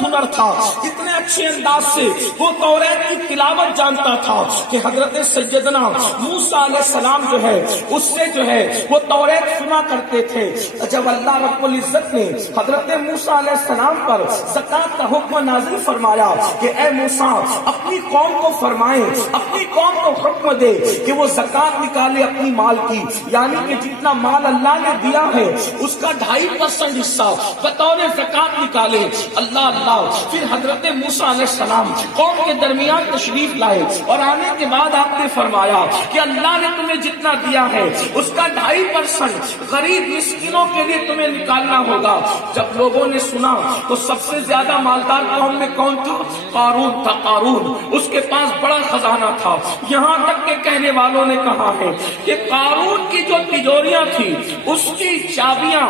خوبصورت ہنر تھا، اتنے اچھے انداز سے وہ توریت کی تلاوت جانتا تھا کہ حضرت سیدنا موسیٰ علیہ السلام جو ہے اس سے جو ہے وہ توریت سنا کرتے تھے۔ جب اللہ رب العزت نے حضرت موسیٰ علیہ السلام پر زکوٰۃ کا حکم نازل فرمایا کہ اے موسیٰ اپنی قوم کو فرمائیں، اپنی قوم کو حکم دے کہ وہ زکوٰۃ نکالے اپنی مال کی، یعنی کہ جتنا مال اللہ نے دیا ہے اس کا 2.5% حصہ بطور زکوٰۃ نکالے۔ اللہ پھر حضرت موسیٰ علیہ السلام قوم کے درمیان تشریف لائے اور آنے کے بعد آپ نے فرمایا کہ اللہ نے تمہیں جتنا دیا ہے اس کا 2.5% غریب مسکینوں کے لیے تمہیں نکالنا ہوگا۔ جب لوگوں نے سنا تو سب سے زیادہ مالدار قوم میں کون تھا؟ قارون تھا۔ قارون اس کے پاس بڑا خزانہ تھا، یہاں تک کہ کہنے والوں نے کہا ہے کہ قارون کی جو تجوریاں تھی اس کی چابیاں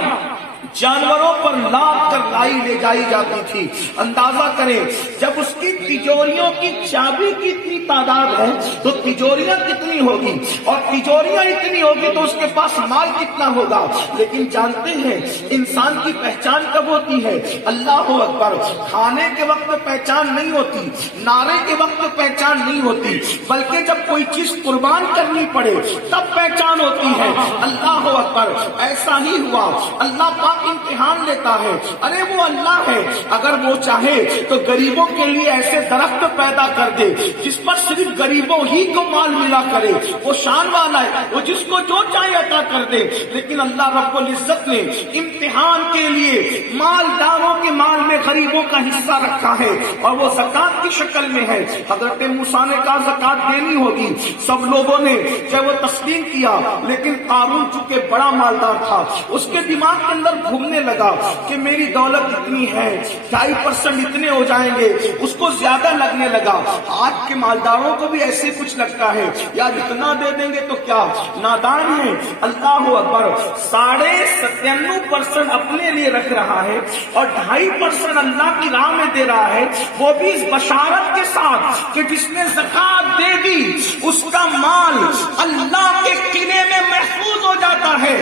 جانوروں پر لاد کر لائی لے جائی جاتی تھی۔ اندازہ کریں جب اس کی تجوریوں کی چابی کی اتنی تعداد ہے تو تجوریاں کتنی ہوگی، اور تجوریاں اتنی ہوگی تو اس کے پاس مال کتنا ہوگا۔ لیکن جانتے ہیں انسان کی پہچان کب ہوتی ہے؟ اللہ اکبر، کھانے کے وقت پہچان نہیں ہوتی، نعرے کے وقت پہچان نہیں ہوتی، بلکہ جب کوئی چیز قربان کرنی پڑے تب پہچان ہوتی ہے۔ اللہ اکبر، ایسا ہی ہوا۔ اللہ پاک امتحان لیتا ہے، ارے وہ اللہ ہے، اگر وہ چاہے تو غریبوں کے لیے ایسے درخت پیدا کر دے جس پر صرف غریبوں ہی کو مال ملا کرے، وہ شان والا ہے، وہ جس کو جو چاہے عطا کر دے۔ لیکن اللہ رب العزت نے امتحان کے لیے مالداروں کے مال میں غریبوں کا حصہ رکھا ہے، اور وہ زکوٰۃ کی شکل میں ہے۔ حضرت موسیٰ نے کہا زکوٰۃ دینی ہوگی، سب لوگوں نے چاہے وہ تسلیم کیا، لیکن قارون چونکہ بڑا مالدار تھا اس کے دماغ کے اندر گھومنے لگا کہ میری دولت اتنی ہے، 2.5% اتنے ہو جائیں گے، اس کو زیادہ لگنے لگا۔ آج کے مالداروں کو بھی ایسے کچھ لگتا ہے یار اتنا دے دیں گے تو کیا، نادان ہے۔ اللہ اکبر، 97.5% اپنے لیے رکھ رہا ہے اور 2.5% اللہ کی راہ میں دے رہا ہے، وہ بھی اس بشارت کے ساتھ کہ جس نے زکوٰۃ دے دی اس کا مال اللہ کے قلعے میں محفوظ ہو جاتا ہے،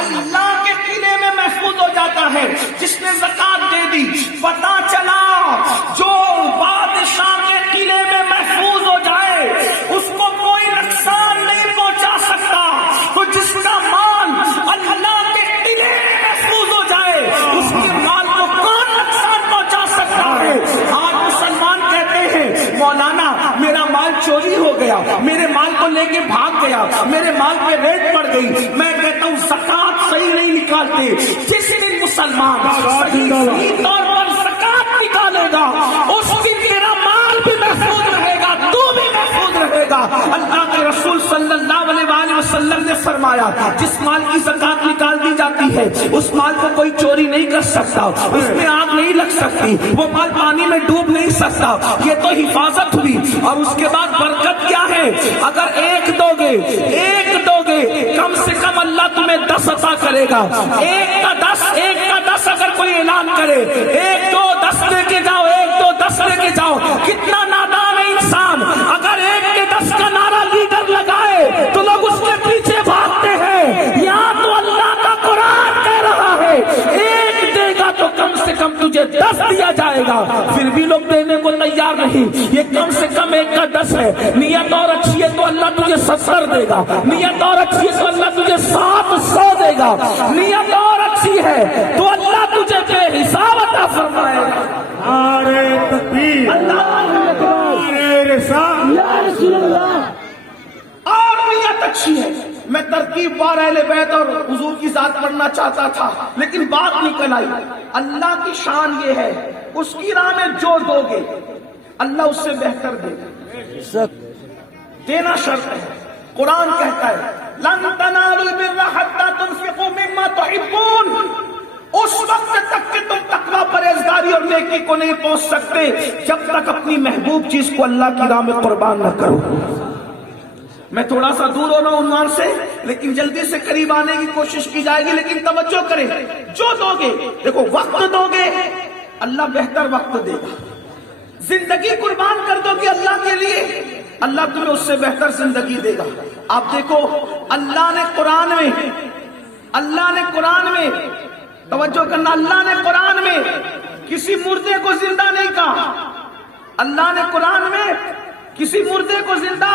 اللہ کے قلعے میں محفوظ ہو جاتا ہے۔ جس نے زکوٰۃ دے دی، پتہ چلا جو بادشاہ کے قلعے میں محفوظ ہو جائے اس کو کوئی نقصان نہیں پہنچا سکتا، تو جس کا مال اللہ کے قلعے میں محفوظ ہو جائے اس کے مال کو کون نقصان پہنچا سکتا ہے۔ آج مسلمان کہتے ہیں مولانا میرا مال چوری ہو گیا، میرے مال کو لے کے بھاگ گیا، میرے مال پہ ریٹ پڑ گئی۔ میں کہتا ہوں زکوٰۃ صحیح نہیں نکالتے۔ جس دن مسلمان صحیح طور پر زکوٰۃ نکالے گا اس دن تیرا مال بھی محفوظ رہے گا، تو بھی محفوظ رہے گا۔ اللہ کے رسول صلی اللہ علیہ وآلہ وسلم نے فرمایا جس مال کی زکوٰۃ نکال دی جاتی ہے اس مال کو کوئی چوری نہیں کر سکتا، اس میں آگ نہیں لگ سکتی، وہ مال پانی میں ڈوب نہیں سکتا۔ یہ تو حفاظت ہوئی، اور اس کے بعد برکت کیا ہے؟ اگر ایک دو گے کم سے کم اللہ تمہیں 10 عطا کرے گا۔ ایک کا 10 اگر کوئی اعلان کرے، 1 2 10 لے کے جاؤ، 1 2 10 لے کے جاؤ، کتنا نادان ہے انسان۔ اگر 1 کے 10 کا نعرہ لیڈر لگائے تو لوگ اس کے پیچھے بھاگتے ہیں۔ یہاں تو اللہ کا قرآن کہہ رہا ہے 1 دے گا تو کم سے کم تجھے 10 دیا جائے گا، پھر بھی لوگ دینے کو تیار نہیں۔ یہ کم سے کم 1 کا 10 ہے، نیت اور اچھی ہے تو اللہ تجھے 70 دے گا، نیت اور اچھی ہے تو اللہ تجھے 700 دے گا، نیت اور اچھی ہے تو اللہ تجھے بے حساب عطا فرمائے گا۔ نعرہ تکبیر، نعرہ رسالت، یا رسول اللہ۔ اور نیت اچھی ہے۔ میں ترکیب وار اہل بیت اور حضور کی ذات پڑھنا چاہتا تھا لیکن بات نکل آئی۔ اللہ کی شان یہ ہے اس کی راہ میں جو دو گے اللہ اس سے بہتر دے گا، دینا شرط ہے۔ قرآن کہتا ہے لن تنالوا البر حتى تنفقوا مما تحبون، اس وقت تک کہ تم تقوی پرہیزگاری اور نیکی کو نہیں پہنچ سکتے جب تک اپنی محبوب چیز کو اللہ کی راہ میں قربان نہ کرو۔ میں تھوڑا سا دور ہو رہا ہوں عنوان سے، لیکن جلدی سے قریب آنے کی کوشش کی جائے گی، لیکن توجہ کریں۔ جو دو گے، دیکھو وقت دو گے اللہ بہتر وقت دے گا، زندگی قربان کر دو گے اللہ کے لیے اللہ تمہیں اس سے بہتر زندگی دے گا۔ آپ دیکھو اللہ نے قرآن میں توجہ کرنا، اللہ نے قرآن میں کسی مردے کو زندہ نہیں زندہ. اللہ نے قرآن میں کسی مردے کو زندہ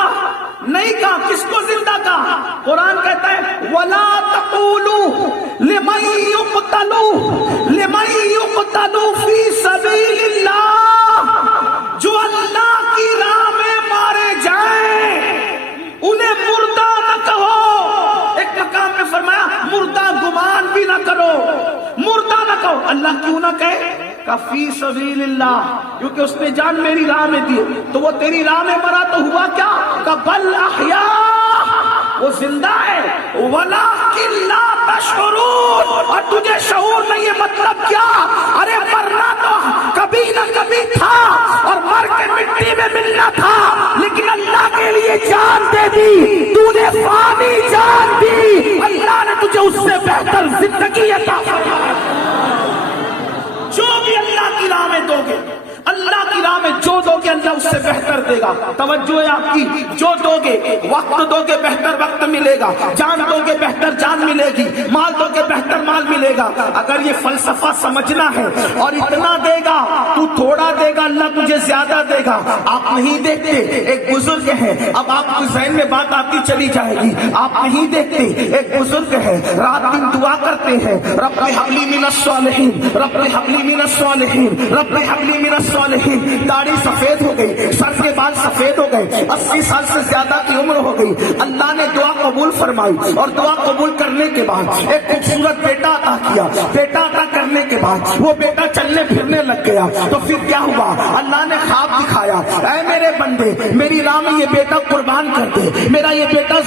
نہیں کہا. کس کو زندہ کہا؟ قرآن کہتا ہے وَلَا تَقُولُوا لِمَن يُقْتَلُوا فِي سَبِيلِ اللَّهِ, جو اللہ کی راہ میں مارے جائیں انہیں مردہ نہ کہو. ایک مقام میں فرمایا مردہ گمان بھی نہ کرو, مردہ نہ کہو. اللہ کیوں نہ کہے؟ فی سبیل اللہ, کیونکہ اس نے جان میری راہ میں دی. تو وہ تیری راہ میں مرا تو ہوا کیا؟ کہ بل احیاء, وہ زندہ ہے, ولکن لا تشعرون, اور تجھے شعور نہیں. یہ مطلب کیا؟ ارے مرنا تو کبھی نہ کبھی تھا اور مر کے مٹی میں ملنا تھا, لیکن اللہ کے لیے جان دے دی, تو نے فانی جان دی, اللہ نے تجھے اس سے بہتر زندگی عطا فرمائی. جو بھی اللہ کی راہ میں دو گے, اللہ کی راہ میں جو دو گے اللہ اس سے بہتر دے گا. توجہ ہے آپ کی, جو دو گے, وقت دو گے بہتر وقت ملے گا, جان دو گے بہتر جان ملے گی, مال دو گے بہتر مال ملے گا. اگر یہ فلسفہ سمجھنا ہے اور اتنا دے گا تو تھوڑا دے گا, اللہ تجھے زیادہ دے گا. آپ نہیں دیکھتے, ایک بزرگ ہے, اب آپ کو ذہن میں بات آتی چلی جائے گی. آپ نہیں دیکھتے, ایک بزرگ ہے, رات دن دعا کرتے ہیں رب ہب لی من الصالحین, رب ہب لی من الصالحین, رب ہب لی من الصالحین. داڑھی سفید ہو گئی, سر کے بال سفید ہو گئے, 80 سال سے زیادہ کی عمر ہو گئی. اللہ نے دعا قبول فرمائی اور دعا قبول کرنے کے بعد ایک خوبصورت بیٹا عطا کیا. بیٹا عطا کرنے کے بعد وہ بیٹا چلنے پھرنے لگ گیا. تو پھر کیا ہوا؟ اللہ نے خواب دکھایا, اے میرے بندے میری راہ میں یہ بیٹا قربان کر دے, میرا یہ بیٹا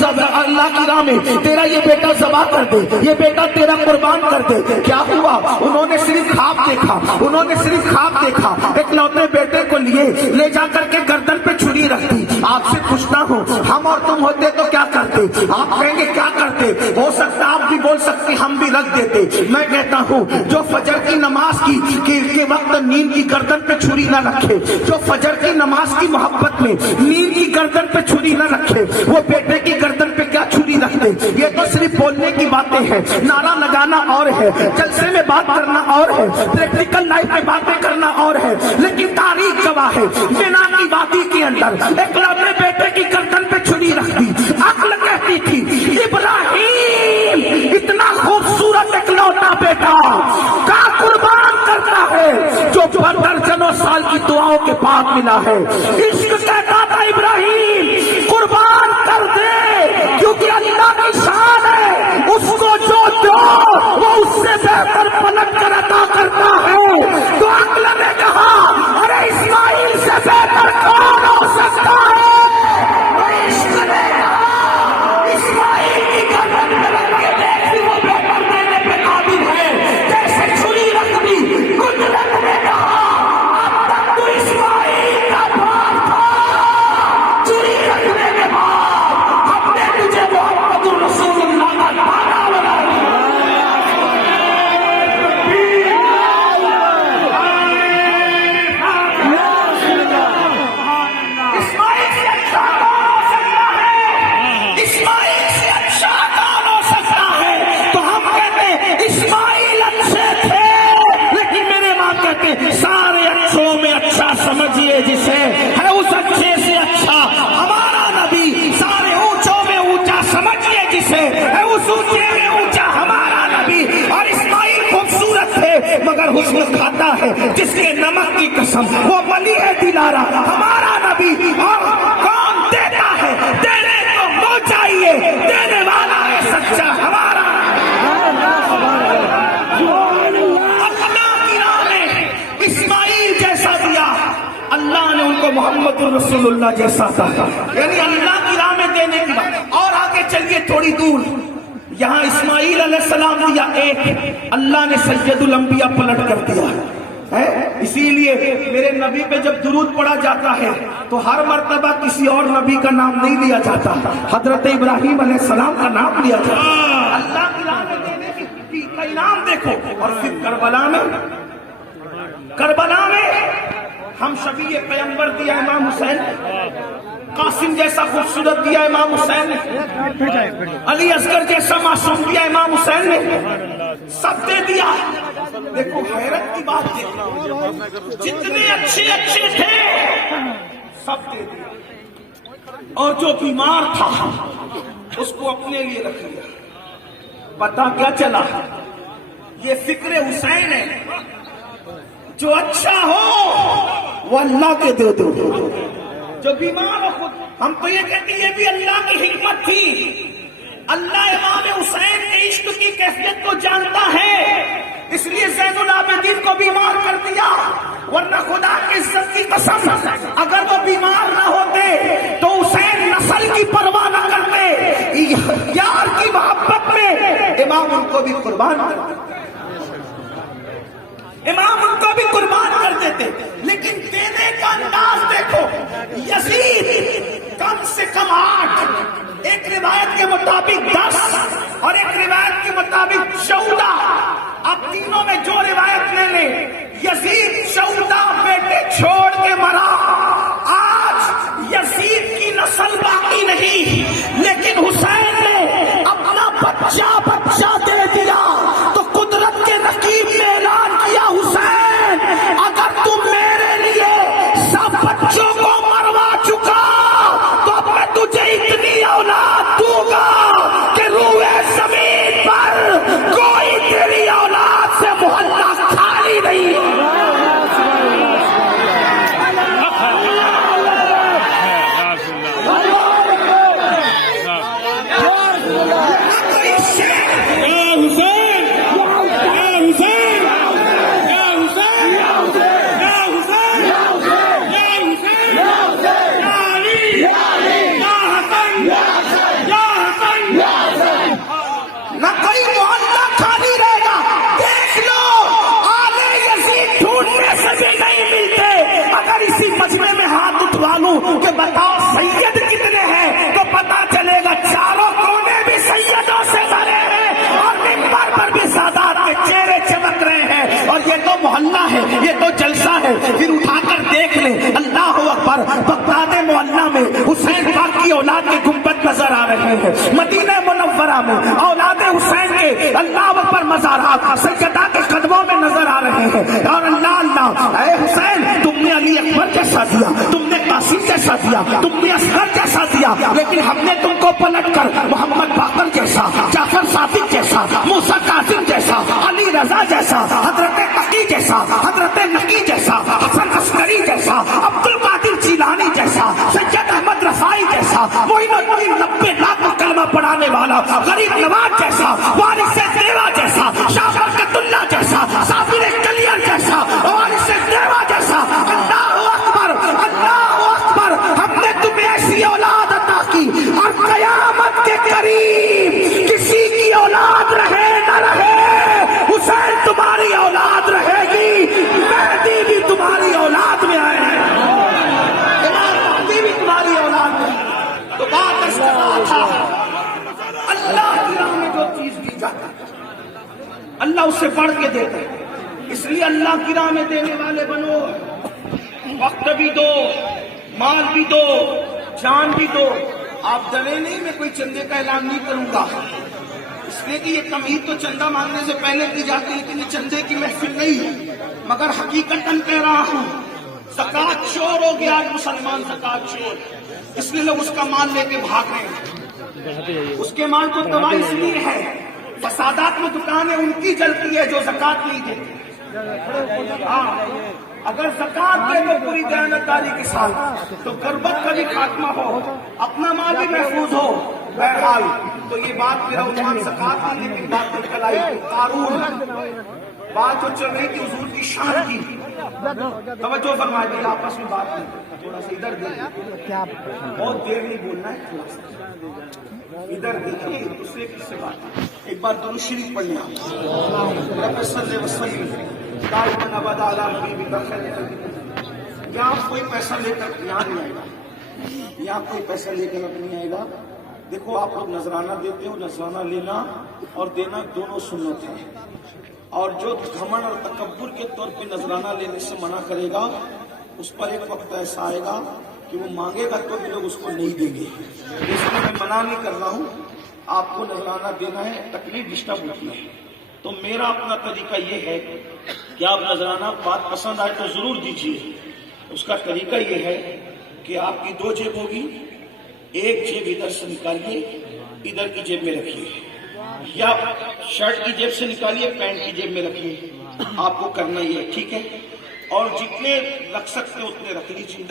اللہ کی راہ میں تیرا یہ بیٹا ذبح کر دے, یہ بیٹا تیرا قربان کر دے. کیا ہوا؟ انہوں نے صرف خواب دیکھا, انہوں نے صرف خواب دیکھا. ایک لوتے بیٹے کو لیے, لے جا کر کے گردن پہ چھری رکھ دی. آپ سے پوچھتا ہوں, ہم اور تم ہوتے تو کیا کرتے؟ آپ کہیں گے کیا کرتے؟ ہو سکتا آپ بھی بول سکتے ہم بھی رکھ دیتے. میں کہتا ہوں جو فجر کی نماز کے وقت نیند کی گردن پہ چھری نہ رکھے, جو فجر کی نماز کی محبت میں نیند کی گردن پہ چھری نہ رکھے, وہ بیٹے کی گردن پہ کیا چھری رکھ دے؟ یہ تو صرف بولنے کی باتیں ہیں, نعرہ لگانا اور ہے, جلسے میں بات کرنا اور ہے, پریکٹیکل لائف میں باتیں کرنا اور ہے, لیکن تاریخ گواہ ہے مینا کی وادی کے اندر ایک اپنے بیٹے کی گردن پہ چھری رکھ دی. عقل کہتی تھی ابراہیم اتنا خوبصورت اکلوتا بیٹا کا قربان کرتا ہے جو درجنوں سال کی دعاؤں کے بعد ملا ہے. عشق کہتا تھا ابراہیم قربان کر دے, کیونکہ اللہ کی شان ہے, اس کو جو دو وہ اس سے بہتر پلٹ کر عطا کرتا ہے. تو عقل نے کہا ارے اسماعیل سے بہتر کون ہو سکتا ہے؟ عشق نے کہا اسماعیل کی گردن میں رکھ کے دیکھ وہ بہتر دینے پہ قابل ہے. جیسے چھری رکھ دی, قدرت نے کہا اب تک تو اسماعیل کا باپ تھا, چھری رکھنے کے بعد ہم نے تجھے محمد رسول اللہ کا دانا بنا دیا. سارے اچھوں میں اچھا سمجھیے جسے ہے, اس اچھے سے اچھا ہمارا نبی. سارے اونچوں میں اونچا سمجھیے جسے ہے, اس اونچے میں اونچا ہمارا نبی. اور اسماعیل خوبصورت ہے مگر حسن کھاتا ہے جس کے نمک کی قسم, وہ ولی ہے دلارا ہمارا نبی. اور کون دیتا ہے؟ دینے کو وہ چاہیے, دینے والا ہے سچا ہمارا. اسماعیل جیسا دیا, اللہ نے ان کو محمد رسول اللہ جیسا تھا. یعنی اللہ کی راہ میں دینے کی بات. اور آگے چلیے تھوڑی دور, یہاں اسماعیل علیہ السلام دیا ایک, اللہ نے سید الانبیاء پلٹ کر دیا ہے. اسی لیے میرے نبی پہ جب درود پڑھا جاتا ہے تو ہر مرتبہ کسی اور نبی کا نام نہیں لیا جاتا, حضرت ابراہیم علیہ السلام کا نام لیا جاتا. اللہ کی راہ میں دینے کی انعام دیکھو. اور پھر کربلا میں ہم شفیع پیغمبر دیا امام حسین, قاسم جیسا خوبصورت دیا امام حسین نے, علی اصغر جیسا معصوم دیا امام حسین نے, سب دے دیا. دیکھو حیرت کی بات دیکھو، جتنے اچھے اچھے تھے سب دے دیا، اور جو بیمار تھا اس کو اپنے لیے رکھ لیا۔ پتا کیا چلا؟ یہ فکر حسین ہے، جو اچھا ہو وہ اللہ کے دے دو، جو بیمار ہو خود۔ ہم تو یہ کہتے ہیں یہ بھی اللہ کی حکمت تھی، اللہ امام حسین کے عشق کی کیفیت کو جانتا ہے، اس لیے زین العابدین کو بیمار کر دیا، ورنہ خدا کی عزت کی قسم اگر وہ بیمار نہ ہوتے تو حسین نسل کی پرواہ نہ کرتے، یار کی محبت میں امام ان کو بھی قربان کر دیتے، امام ان کو بھی قربان کر دیتے۔ لیکن دینے کا انداز دیکھو، یزید کم سے کم 8، ایک روایت کے مطابق 10 اور ایک روایت کے مطابق 14۔ اب تینوں میں جو روایت لے لیں، یزید 14 بیٹے چھوڑ کے مرا۔ آج یزید کی نسل باقی نہیں، لیکن حسین نے اپنا بچہ دے دیا، تو قدرت کے نقیب نے اعلان کیا، حسین اگر تم میرے لیے سب بچوں کو مروا چکا تو اب میں تجھے اتنی اولاد دوں گا کہ روئے زمین پر کوئی تیری اولاد سے محلہ خالی نہیں۔ کہ بتاؤ سید کتنے ہیں، تو پتا چلے گا چاروں کونے بھی سیدوں سے بھرے ہیں، اور منبر پر بھی سادات کے چہرے چمک رہے ہیں، اور یہ تو محلہ ہے، یہ تو جلسہ ہے۔ پھر اٹھا کر دیکھ لیں، اللہ اکبر، بغداد محلہ میں حسین پاک کی اولاد کے گنبد نظر آ رہے ہیں، مدینہ منورہ میں اولاد حسین کے اللہ اکبر مزارات سجدہ کے قدموں میں نظر آ رہے ہیں، اور اللہ اللہ، اے حسین تم نے علی اکبر جیسا دیا، تم نے قاسم جیسا دیا، تم نے اصغر جیسا دیا، لیکن ہم نے تم کو پلٹ کر محمد باقر جیسا، جعفر صادق جیسا، موسیٰ کاظم جیسا، علی رضا جیسا، حضرت تقی جیسا، حضرت نقی جیسا، حسن عسکری جیسا، عبد القادر جیلانی جیسا، سید احمد رفاعی جیسا، معین الدین 90 لاکھ کلمہ پڑھانے والا غریب نواز جیسا، وارث دیوا جیسا، شاہ برکت اللہ جیسا، صابر کلیئر جیسا، وارث دیوا جیسا۔ اللہ اکبر، اللہ اکبر، ہم نے تمہیں ایسی اولاد عطا کی، اور قیامت کے قریب کسی کی اولاد رہے نہ رہے، حسین تمہاری اولاد رہے گی، مہدی بھی تمہاری اولاد میں آئے ہیں، امام مہدی بھی تمہاری اولاد میں۔ تو بات اس طرح تھا، اللہ کی راہ میں جو چیز دی جاتی اللہ اسے بڑھ کے دیتا ہے، اس لیے اللہ کی راہ میں دینے والے بنو، وقت بھی دو، مال بھی دو، جان بھی دو۔ آپ ڈرے نہیں، میں کوئی چندے کا اعلان نہیں کروں گا، اس لیے کہ یہ تمہید تو چندہ مانگنے سے پہلے کی جاتی ہے، لیکن یہ چندے کی محفل نہیں، مگر حقیقتاً کہہ رہا ہوں، زکوٰۃ چور ہو گیا آج مسلمان، زکوٰۃ چور، اس لیے لوگ اس کا مال لے کے بھاگ رہے ہیں، اس کے مال کو تباہ اس لیے ہے، فسادات میں دکانیں ان کی جلتی ہے جو زکوٰۃ نہیں دیتے۔ ہاں، اگر زکوٰۃ دے تو پوری دیانتداری کے ساتھ، تو غربت کا بھی خاتمہ ہو، اپنا مال بھی محفوظ ہو۔ بہرحال تو یہ بات میرا عنوان زکوٰۃ نہیں، لیکن بات نکل آئی قارون، بات جو چل رہی تھی حضور کی شان کی، توجہ فرمائیے، آپس میں بات نہیں، تھوڑا سا ادھر دیکھیے، بہت دیر نہیں بولنا ہے، تھوڑا سا ادھر دیکھیے، دوسرے کس سے بات، ایک بار درود شریف پڑھ لیں، رب صلی وسلم دائما ابدا علی حبیبک خیر خلق۔ یہاں کوئی پیسہ لے کر یہاں نہیں آئے گا، یہاں کوئی پیسہ لے کر نہیں آئے گا۔ دیکھو آپ لوگ نذرانہ دیتے ہو، نذرانہ لینا اور دینا دونوں سنت ہے، اور جو گھمنڈ اور تکبر کے طور پہ نذرانہ لینے سے منع کرے گا، اس پر ایک وقت ایسا آئے گا کہ وہ مانگے گا تو بھی لوگ اس کو نہیں دیں گے۔ اس لیے میں منع نہیں کر رہا ہوں، آپ کو نذرانہ دینا ہے، تکلیف ڈسٹرب ہوتی ہے، تو میرا اپنا طریقہ یہ ہے کہ آپ نذرانہ بات پسند آئے تو ضرور دیجیے. اس کا طریقہ یہ ہے کہ آپ کی 2 جیب ہوگی، ایک جیب ادھر سے نکالیے، ادھر کی جیب میں رکھیے، یا شرٹ کی جیب سے نکالیے، پینٹ کی جیب میں رکھیے. آپ کو کرنا یہ ہے، ٹھیک ہے؟ اور جتنے رکھ سکتے اتنے رکھ لیجیے.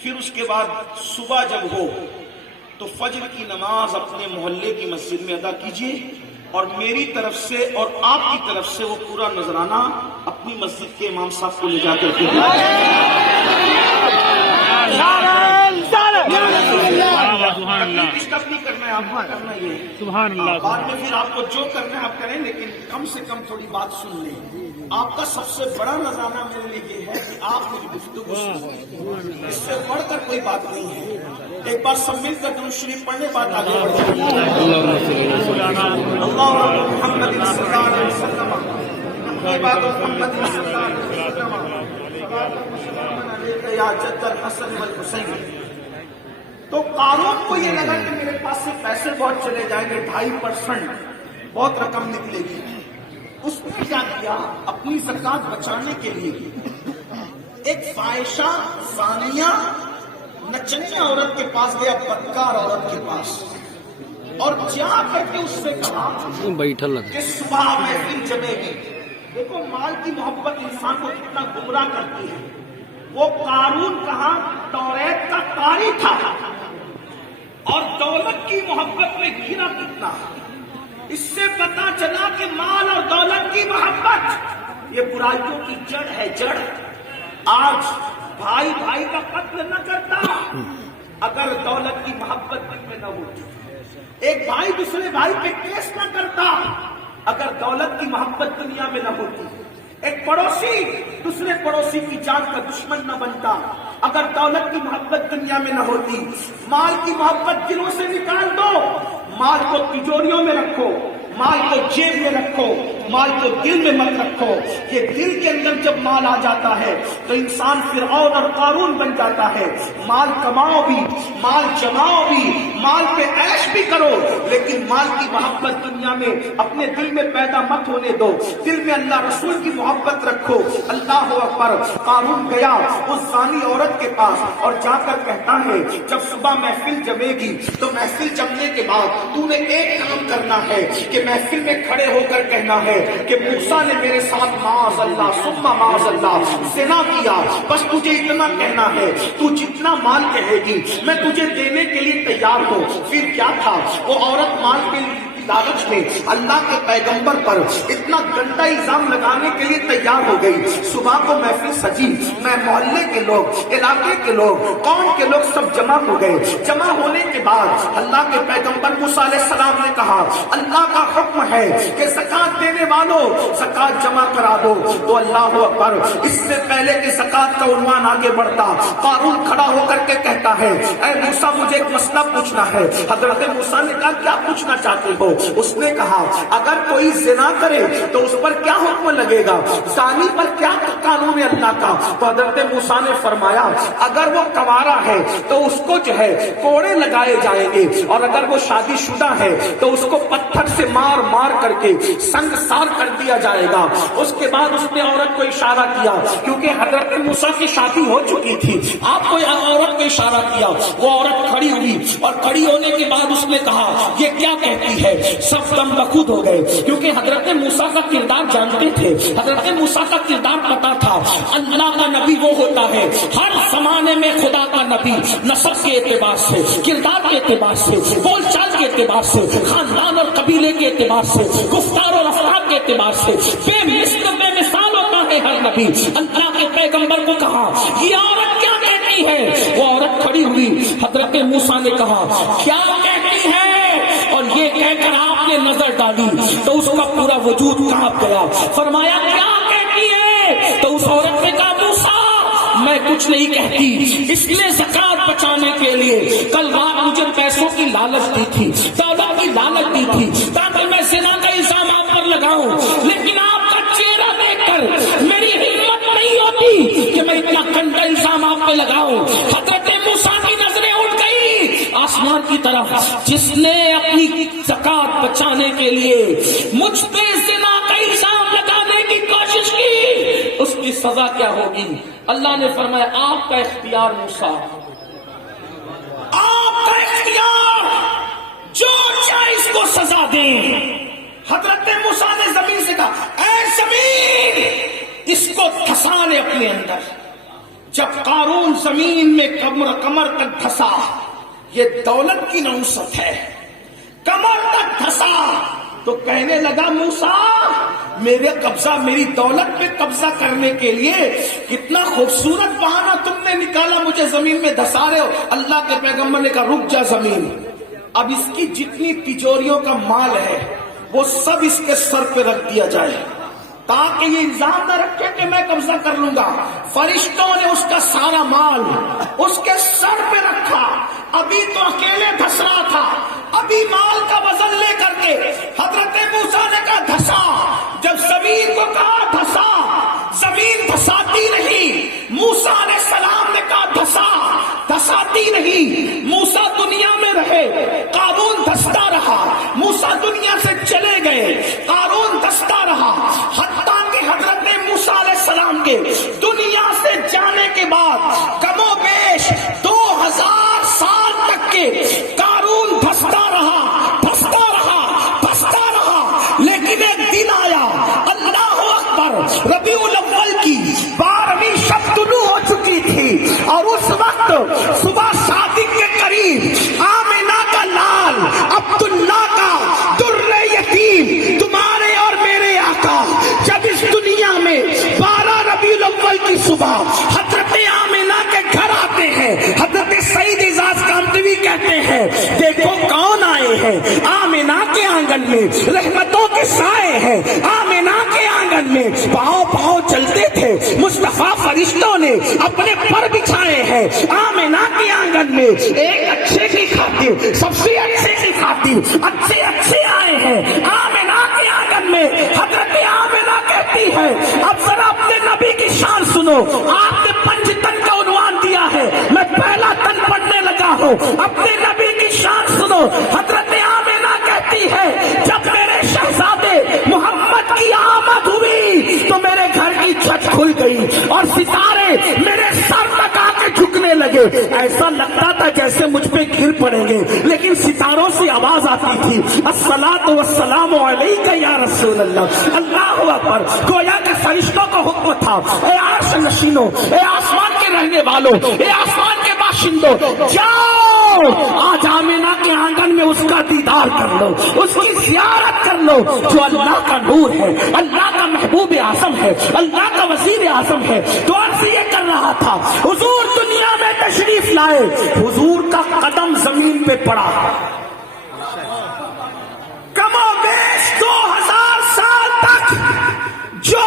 پھر اس کے بعد صبح جب ہو تو فجر کی نماز اپنے محلے کی مسجد میں ادا کیجیے، اور میری طرف سے اور آپ کی طرف سے وہ پورا نذرانہ اپنی مسجد کے امام صاحب کو لے جا کر کے ڈسٹرب نہیں کرنا ہے. آپ کو کرنا یہ ہے، بعد میں پھر آپ کو جو کرنا ہے آپ کریں، لیکن کم سے کم تھوڑی بات سن لیں. آپ کا سب سے بڑا نذرانہ میرے لیے یہ ہے کہ آپ میری گفتگو سنیں، اس سے بڑھ کر کوئی بات نہیں ہے. ایک بار سب مل کر درود شریف پڑھنے بات آگے بڑھ جائے. اللہ محمد صلی اللہ علیہ وسلم، عباد محمد صلی اللہ علیہ وسلم، یا جد الحسن والحسین. تو قارون کو یہ لگا کہ میرے پاس سے پیسے بہت چلے جائیں گے، 2.5% بہت رقم نکلے گی. اس نے کیا کیا؟ اپنی زکات بچانے کے لیے ایک فاحشہ زانیہ نچنی عورت کے پاس گیا، بدکار عورت کے پاس، اور جا کر کے اس سے کہا کہ صبح محفل جمے گی. دیکھو مال کی محبت انسان کو کتنا گمراہ کرتی ہے. وہ قارون کہاں توریت کا قاری تھا، اور دولت کی محبت میں گرا کتنا. اس سے پتا چلا کہ مال اور دولت کی محبت یہ برائیوں کی جڑ ہے، جڑ. آج بھائی بھائی کا قتل نہ کرتا اگر دولت کی محبت دل میں نہ ہوتی. ایک بھائی دوسرے بھائی پہ کیس نہ کرتا اگر دولت کی محبت دنیا میں نہ ہوتی. ایک پڑوسی دوسرے پڑوسی کی جان کا دشمن نہ بنتا اگر دولت کی محبت دنیا میں نہ ہوتی. مال کی محبت دلوں سے نکال دو. مال کو تجوریوں میں رکھو، مال کو جیب میں رکھو، مال کو دل میں مت رکھو. یہ دل کے اندر جب مال آ جاتا ہے تو انسان فرعون اور قارون بن جاتا ہے. مال کماؤ بھی، مال جماؤ بھی، مال پہ عیش بھی کرو، لیکن مال کی محبت دنیا میں اپنے دل میں پیدا مت ہونے دو. دل میں اللہ رسول کی محبت رکھو. اللہ اکبر. قارون گیا اس زانی عورت کے پاس اور جا کر کہتا ہے جب صبح محفل جمے گی تو محفل جمنے کے بعد تو نے ایک کام کرنا ہے کہ محفل میں کھڑے ہو کر کہنا ہے کہ موسیٰ نے میرے ساتھ معاذ اللہ ثم معاذ اللہ زنا کیا. بس تجھے اتنا کہنا ہے، تو جتنا مال کہے گی میں تجھے دینے کے لیے تیار ہوں. پھر کیا تھا؟ وہ عورت مال کے لالچ میں اللہ کے پیغمبر پر اتنا گندا الزام لگانے کے لیے تیار ہو گئی. صبح کو محفل سجی، میں محلے کے لوگ، علاقے کے لوگ، قوم کے لوگ سب جمع ہو گئے. جمع ہونے کے بعد اللہ کے پیغمبر موسیٰ علیہ السلام نے کہا اللہ کا حکم ہے کہ زکات دینے والوں زکات جمع کرا دو. تو اللہ اکبر. اس سے پہلے کہ زکات کا عنوان آگے بڑھتا قارون کھڑا ہو کر کے کہتا ہے اے موسیٰ مجھے ایک مسئلہ پوچھنا ہے. حضرت موسیٰ نے کہا کیا پوچھنا چاہتے ہو؟ اس نے کہا اگر کوئی زنا کرے تو اس پر کیا حکم لگے گا؟ زانی پر کیا قانون ہے اللہ کا؟ تو حضرت موسیٰ نے فرمایا اگر وہ کنوارا ہے تو اس کو جو ہے کوڑے لگائے جائیں گے، اور اگر وہ شادی شدہ ہے تو اس کو پتھر سے مار مار کر کے سنگسار کر دیا جائے گا. اس کے بعد اس نے عورت کو اشارہ کیا، کیونکہ حضرت موسیٰ کی شادی ہو چکی تھی. آپ کو عورت کو اشارہ کیا، وہ عورت کھڑی ہوئی، اور کھڑی ہونے کے بعد اس نے کہا یہ کیا کہتی ہے؟ سب دم بخود ہو گئے، کیونکہ حضرت موسیٰ کا کردار جانتے تھے. حضرت موسیٰ کا کردار پتا تھا. اللہ کا نبی وہ ہوتا ہے ہر زمانے میں خدا کا نبی نسب کے اعتبار سے، کردار کے اعتبار سے، بول چال کے اعتبار سے، خاندان اور قبیلے کے اعتبار سے، گفتار اور افراد کے اعتبار سے بے مثل بے مثال ہوتا ہے ہر نبی. اللہ کے پیغمبر کو کہا یہ عورت کیا کہتی ہے؟ وہ عورت کھڑی ہوئی. حضرت موسیٰ نے کہا کیا کہتی ہے؟ اور یہ کہہ کر آپ نے نظر ڈالی تو اس کا پورا وجود کانپ گیا. فرمایا کیا کہتی ہے؟ تو اس عورت نے کہا موسیٰ میں کچھ نہیں کہتی، اس نے زکات بچانے کے لیے کل رات مجھے پیسوں کی لالچ دی تھی، دولت کی لالچ دی تھی تاکہ میں زنا کا الزام آپ پر لگاؤں، لیکن آپ کا چہرہ دیکھ کر میری ہمت نہیں ہوتی کہ میں اتنا گندا الزام آپ پہ لگاؤں. حضرت موسیٰ کی نظریں اٹھ گئی آسمان کی طرف. جس نے اپنی زکات بچانے کے لیے مجھ پہ زنا کا سزا کیا ہوگی؟ اللہ نے فرمایا آپ کا اختیار موسیٰ، آپ کا اختیار، جو چاہے اس کو سزا دیں۔ حضرت موسیٰ نے زمین سے کہا اے زمین اس کو دھسانے اپنے اندر۔ جب قارون زمین میں کمر تک دھسا، یہ دولت کی نحوست ہے، کمر تک دھسا تو کہنے لگا موسیٰ میرے قبضہ، میری دولت پہ قبضہ کرنے کے لیے کتنا خوبصورت بہانہ تم نے نکالا، مجھے زمین میں دھسا رہے ہو۔ اللہ کے پیغمبر نے کہا رک جا زمین، اب اس کی جتنی تجوریوں کا مال ہے وہ سب اس کے سر پہ رکھ دیا جائے تاکہ یہ الزام نہ رکھے کہ میں قبضہ کر لوں گا۔ فرشتوں نے اس کا سارا مال اس کے سر پہ رکھا، ابھی تو اکیلے دھس رہا تھا، ابھی مال کا وزن لے کر کے حضرت موسیٰ نے کہا دھسا۔ جب زمین کو کہا دھسا، زمین دھساتی نہیں۔ موسیٰ علیہ السلام نے کہا دھسا، دھساتی نہیں۔ موسیٰ دنیا میں رہے، قارون دھستا رہا۔ موسیٰ دنیا سے چلے گئے، قارون دھستا رہا، حتیٰ کہ حضرت موسیٰ علیہ السلام کے دنیا سے جانے کے بعد کم و بیش 2000 سال تک کے قارون دھستا رہا، دھستا رہا، دھستا رہا، لیکن ایک دن آیا، اللہ اکبر، ربیع الاول کی 12ویں شب طلوع ہو چکی تھی، اور اس وقت صبح صادق کے قریب آمنہ کا لال عبداللہ کا در یتیم تمہارے اور میرے آقا جب اس دنیا میں 12 ربیع الاول کی صبح حضرت آمنہ کے گھر آتے ہیں، حضرت سعید اعزاز کامتوی کہتے ہیں دیکھو کون آئے ہیں، آمنہ کے آنگن میں رحمتوں کے سائے ہیں، آمنہ کے آنگن میں پاؤں پاؤں چلتے تھے، مصطفیٰ فرشتوں نے اپنے پر بچھائے ہیں، آمنہ کے آنگن میں ایک اچھے کی خاطر، سب سے اچھے کی خاطر اچھے اچھے آئے ہیں۔ آمنہ کے آنگن میں حضرت آمنہ کہتی ہے اب ذرا اپنے نبی کی شان سنو، آپ نے 5 تن کا عنوان دیا ہے، میں پہلا تن پڑھنے لگا ہوں، اپنے نبی کی شان سنو۔ حضرت آمنہ کہتی ہے جب میرے شہزادے محمد کی آمد ہوئی تو میرے گھر کی چھت کھل گئی اور ستارے میرے سر تک آ کے جھکنے لگے، ایسا لگتا تھا جیسے مجھ پہ گر پڑیں گے، لیکن ستاروں سے آواز آتی تھی الصلاۃ والسلام علیک یا رسول اللہ، اللہ اکبر۔ گویا کہ فرشتوں کو حکم تھا اے عرش نشینوں، اے آسمان کے رہنے والوں، اے آسمان کے باشندوں، جاؤ آج آمنہ کے آنگن میں اس کا دیدار کر لو، اس کی زیارت کر لو، جو اللہ کا نور ہے، اللہ کا محبوب اعظم ہے، اللہ کا وزیر اعظم ہے۔ تو عرض یہ کر رہا تھا حضور دنیا میں تشریف لائے، حضور کا قدم زمین پہ پڑا، کم و بیش 2000 سال تک جو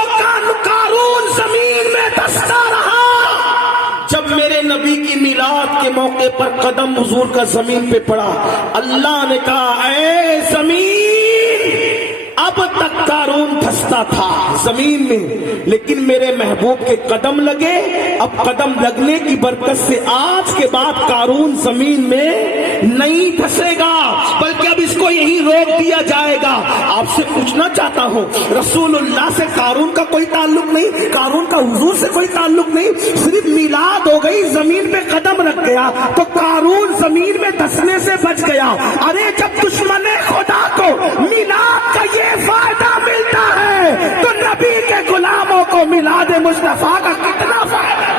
قارون زمین میں دھستا رہا، جب میرے نبی کی میلاد کے موقع پر قدم حضور کا زمین پہ پڑا، اللہ نے کہا اے زمین، اب تک قارون دھستا تھا زمین میں، لیکن میرے محبوب کے قدم لگے، اب قدم لگنے کی برکت سے آج کے بعد قارون زمین میں نہیں دھسے گا، بلکہ اب اس کو یہی روک دیا جائے گا۔ آپ سے پوچھنا چاہتا ہوں رسول اللہ سے قارون کا کوئی تعلق نہیں، قارون کا حضور سے کوئی تعلق نہیں، صرف میلاد ہو گئی، زمین پہ قدم رکھ گیا تو قارون زمین میں دھسنے سے بچ گیا۔ ارے جب دشمن خدا کو میلاد کا یہ فائدہ ملتا ہے تو نبی کے غلاموں کو میلاد مصطفیٰ کا کتنا فائدہ۔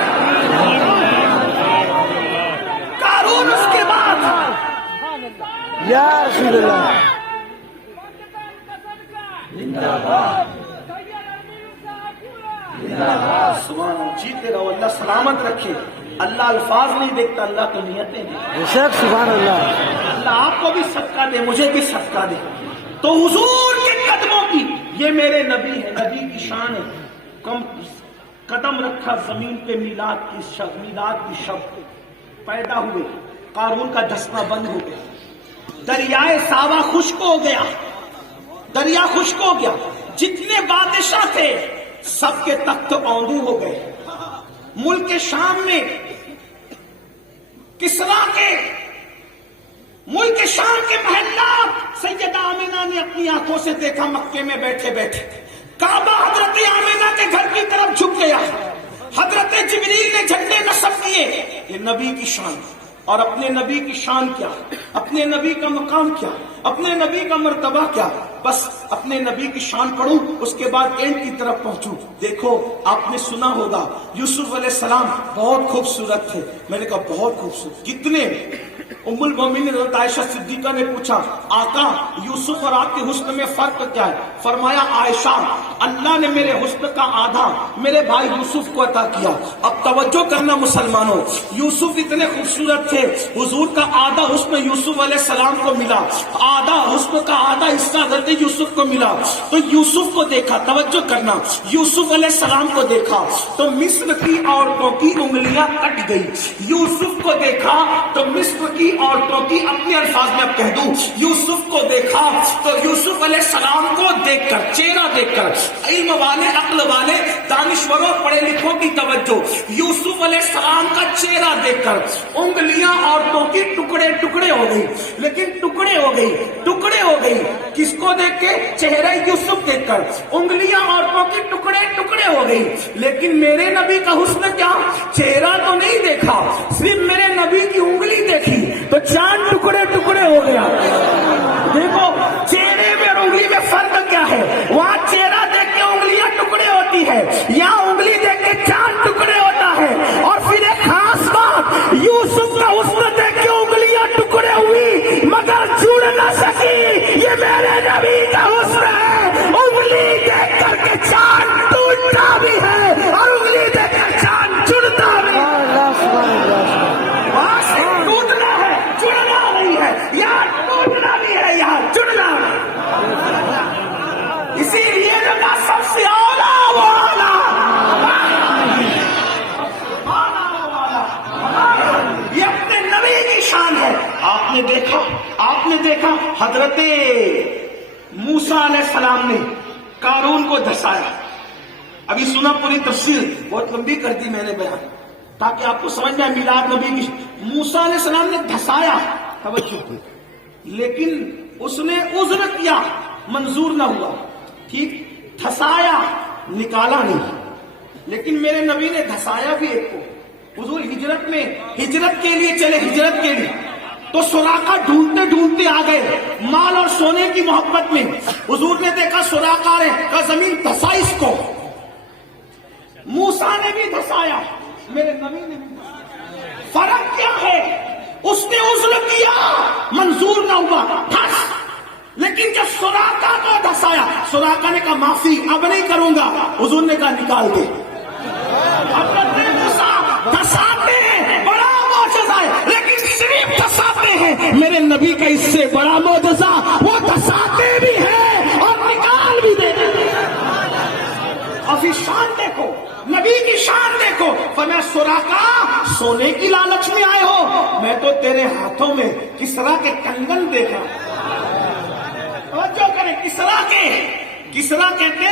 قارون اس کے بعد یا رسول اللہ جیتے رہو، اللہ سلامت رکھے، اللہ الفاظ نہیں دیکھتا، اللہ تو نیتیں ہیں۔ سبحان اللہ، اللہ آپ کو بھی صدقہ دے، مجھے بھی صدقہ دے۔ تو حضور کے قدموں کی، یہ میرے نبی ہے، نبی کی شان ہے، کم قدم رکھا زمین پہ، میلاد کی شب پیدا ہوئے، قارون کا دھسنا بند ہو گیا، دریائے ساوا خشک ہو گیا، دریا خشک ہو گیا، جتنے بادشاہ تھے سب کے تخت اوندو ہو گئے۔ ملک شام میں کسرا کے ملک شام کے محلات سیدہ آمنہ نے اپنی آنکھوں سے دیکھا، مکے میں بیٹھے بیٹھے کعبہ حضرت آمینہ کے گھر کی طرف جھک گیا. حضرت جبریل نے جھنڈے نصب کیے. یہ نبی کی شان. اور اپنے نبی کی شان کیا, اپنے نبی کا مقام کیا, اپنے نبی کا مرتبہ کیا. بس اپنے نبی کی شان پڑھوں, اس کے بعد اینڈ کی طرف پہنچوں. دیکھو آپ نے سنا ہوگا یوسف علیہ السلام بہت خوبصورت تھے. میں نے کہا بہت خوبصورت کتنے؟ ام المومنین حضرت عائشہ صدیقہ نے پوچھا آقا یوسف اور آپ کے حسن میں فرق کیا ہے؟ فرمایا عائشہ اللہ نے میرے حسن کا آدھا میرے بھائی یوسف کو عطا کیا. اب توجہ کرنا مسلمانوں, یوسف اتنے خوبصورت تھے, حضور کا آدھا حسن یوسف علیہ السلام کو ملا, آدھا حسن کا آدھا حصہ حضرت یوسف کو ملا. تو یوسف کو دیکھا, توجہ کرنا, یوسف علیہ السلام کو دیکھا تو مصر کی عورتوں کی انگلیاں کٹ گئی. یوسف کو دیکھا تو مصر کی عورتوں کی, اپنے الفاظ میں اب کہہ دوں, یوسف کو دیکھا تو یوسف علیہ السلام کو دیکھ کر, چہرہ دیکھ کر, علم والے عقل والے دانشوروں پڑھے لکھوں کی توجہ, یوسف علیہ السلام کا چہرہ دیکھ کر انگلیاں عورتوں کی ٹکڑے ٹکڑے ہو گئی. لیکن ٹکڑے ہو گئی کس کو دیکھ کے؟ چہرہ یوسف دیکھ کر. انگلیاں عورتوں کی ٹکڑے ٹکڑے ہو گئی. لیکن میرے نبی کا حسن کیا؟ چہرہ تو نہیں دیکھا, صرف میرے نبی کی انگلی دیکھی تو چاند ٹکڑے ٹکڑے ہو گیا. دیکھو چہرے میں اور انگلی میں فرق کیا ہے؟ وہاں چہرہ دیکھ کے انگلیاں ٹکڑے ہوتی ہے, یہاں انگلی دیکھ کے چاند ٹکڑے ہوتا ہے. اور پھر ایک خاص بات, یوسف کا حسن دیکھ کے انگلیاں ٹکڑے ہوئی مگر جڑ نہ سکی. یہ میرے نبی کا حسن ہے, انگلی دیکھ کر کے چاند ٹوٹتا بھی ہے اور انگلی دیکھ کر چاند جڑتا بھی ہے. وہاں سے ٹوٹنا ہے, جڑنا نہیں ہے. یہاں ٹوٹنا بھی ہے, یہاں جڑنا ہے. اسی لیے لگا سب سے اولا وہ اولا, یہ اپنے نبی کی شان ہے. آپ نے دیکھا حضرت موسیٰ علیہ السلام نے قارون کو دھسایا. ابھی سنا پوری تفسیر, بہت لمبی کر دی میں نے بیان تاکہ آپ کو سمجھ میں میلاد نبی کی. موسیٰ علیہ السلام نے دھسایا, توجہ, لیکن اس نے عذر کیا, منظور نہ ہوا. ٹھیک, دھسایا, نکالا نہیں. لیکن میرے نبی نے دھسایا بھی ایک کو. حضور ہجرت کے لیے چلے, ہجرت کے لیے تو سراقہ ڈھونڈتے ڈھونڈتے آ گئے مال اور سونے کی محبت میں. حضور نے دیکھا سراقہ آ رہے, کا زمین دھسا اس کو. موسیٰ نے بھی دھسایا, میرے نبی نے بھی. فرق کیا ہے؟ اس نے عزل کیا, منظور نہ ہوا, دھس. لیکن جب سراقہ کو دھسایا, سراقہ نے کہا معافی اب نہیں کروں گا. حضور نے کہا نکال دے. دھساتے ہیں بڑا معجزہ ہے, لیکن صرف دھساتے ہیں. میرے نبی کا اس سے بڑا معجزہ, وہ دھساتے بھی ہیں اور نکال بھی دیتے ہیں. اور پھر شان دیکھو, نبی کی شان دیکھو. فرمایا سراقہ سونے کی لالچ میں آئے ہو, میں تو تیرے ہاتھوں میں کسرا کے کنگن دیکھا. توجہ کریں, کسرا کہتے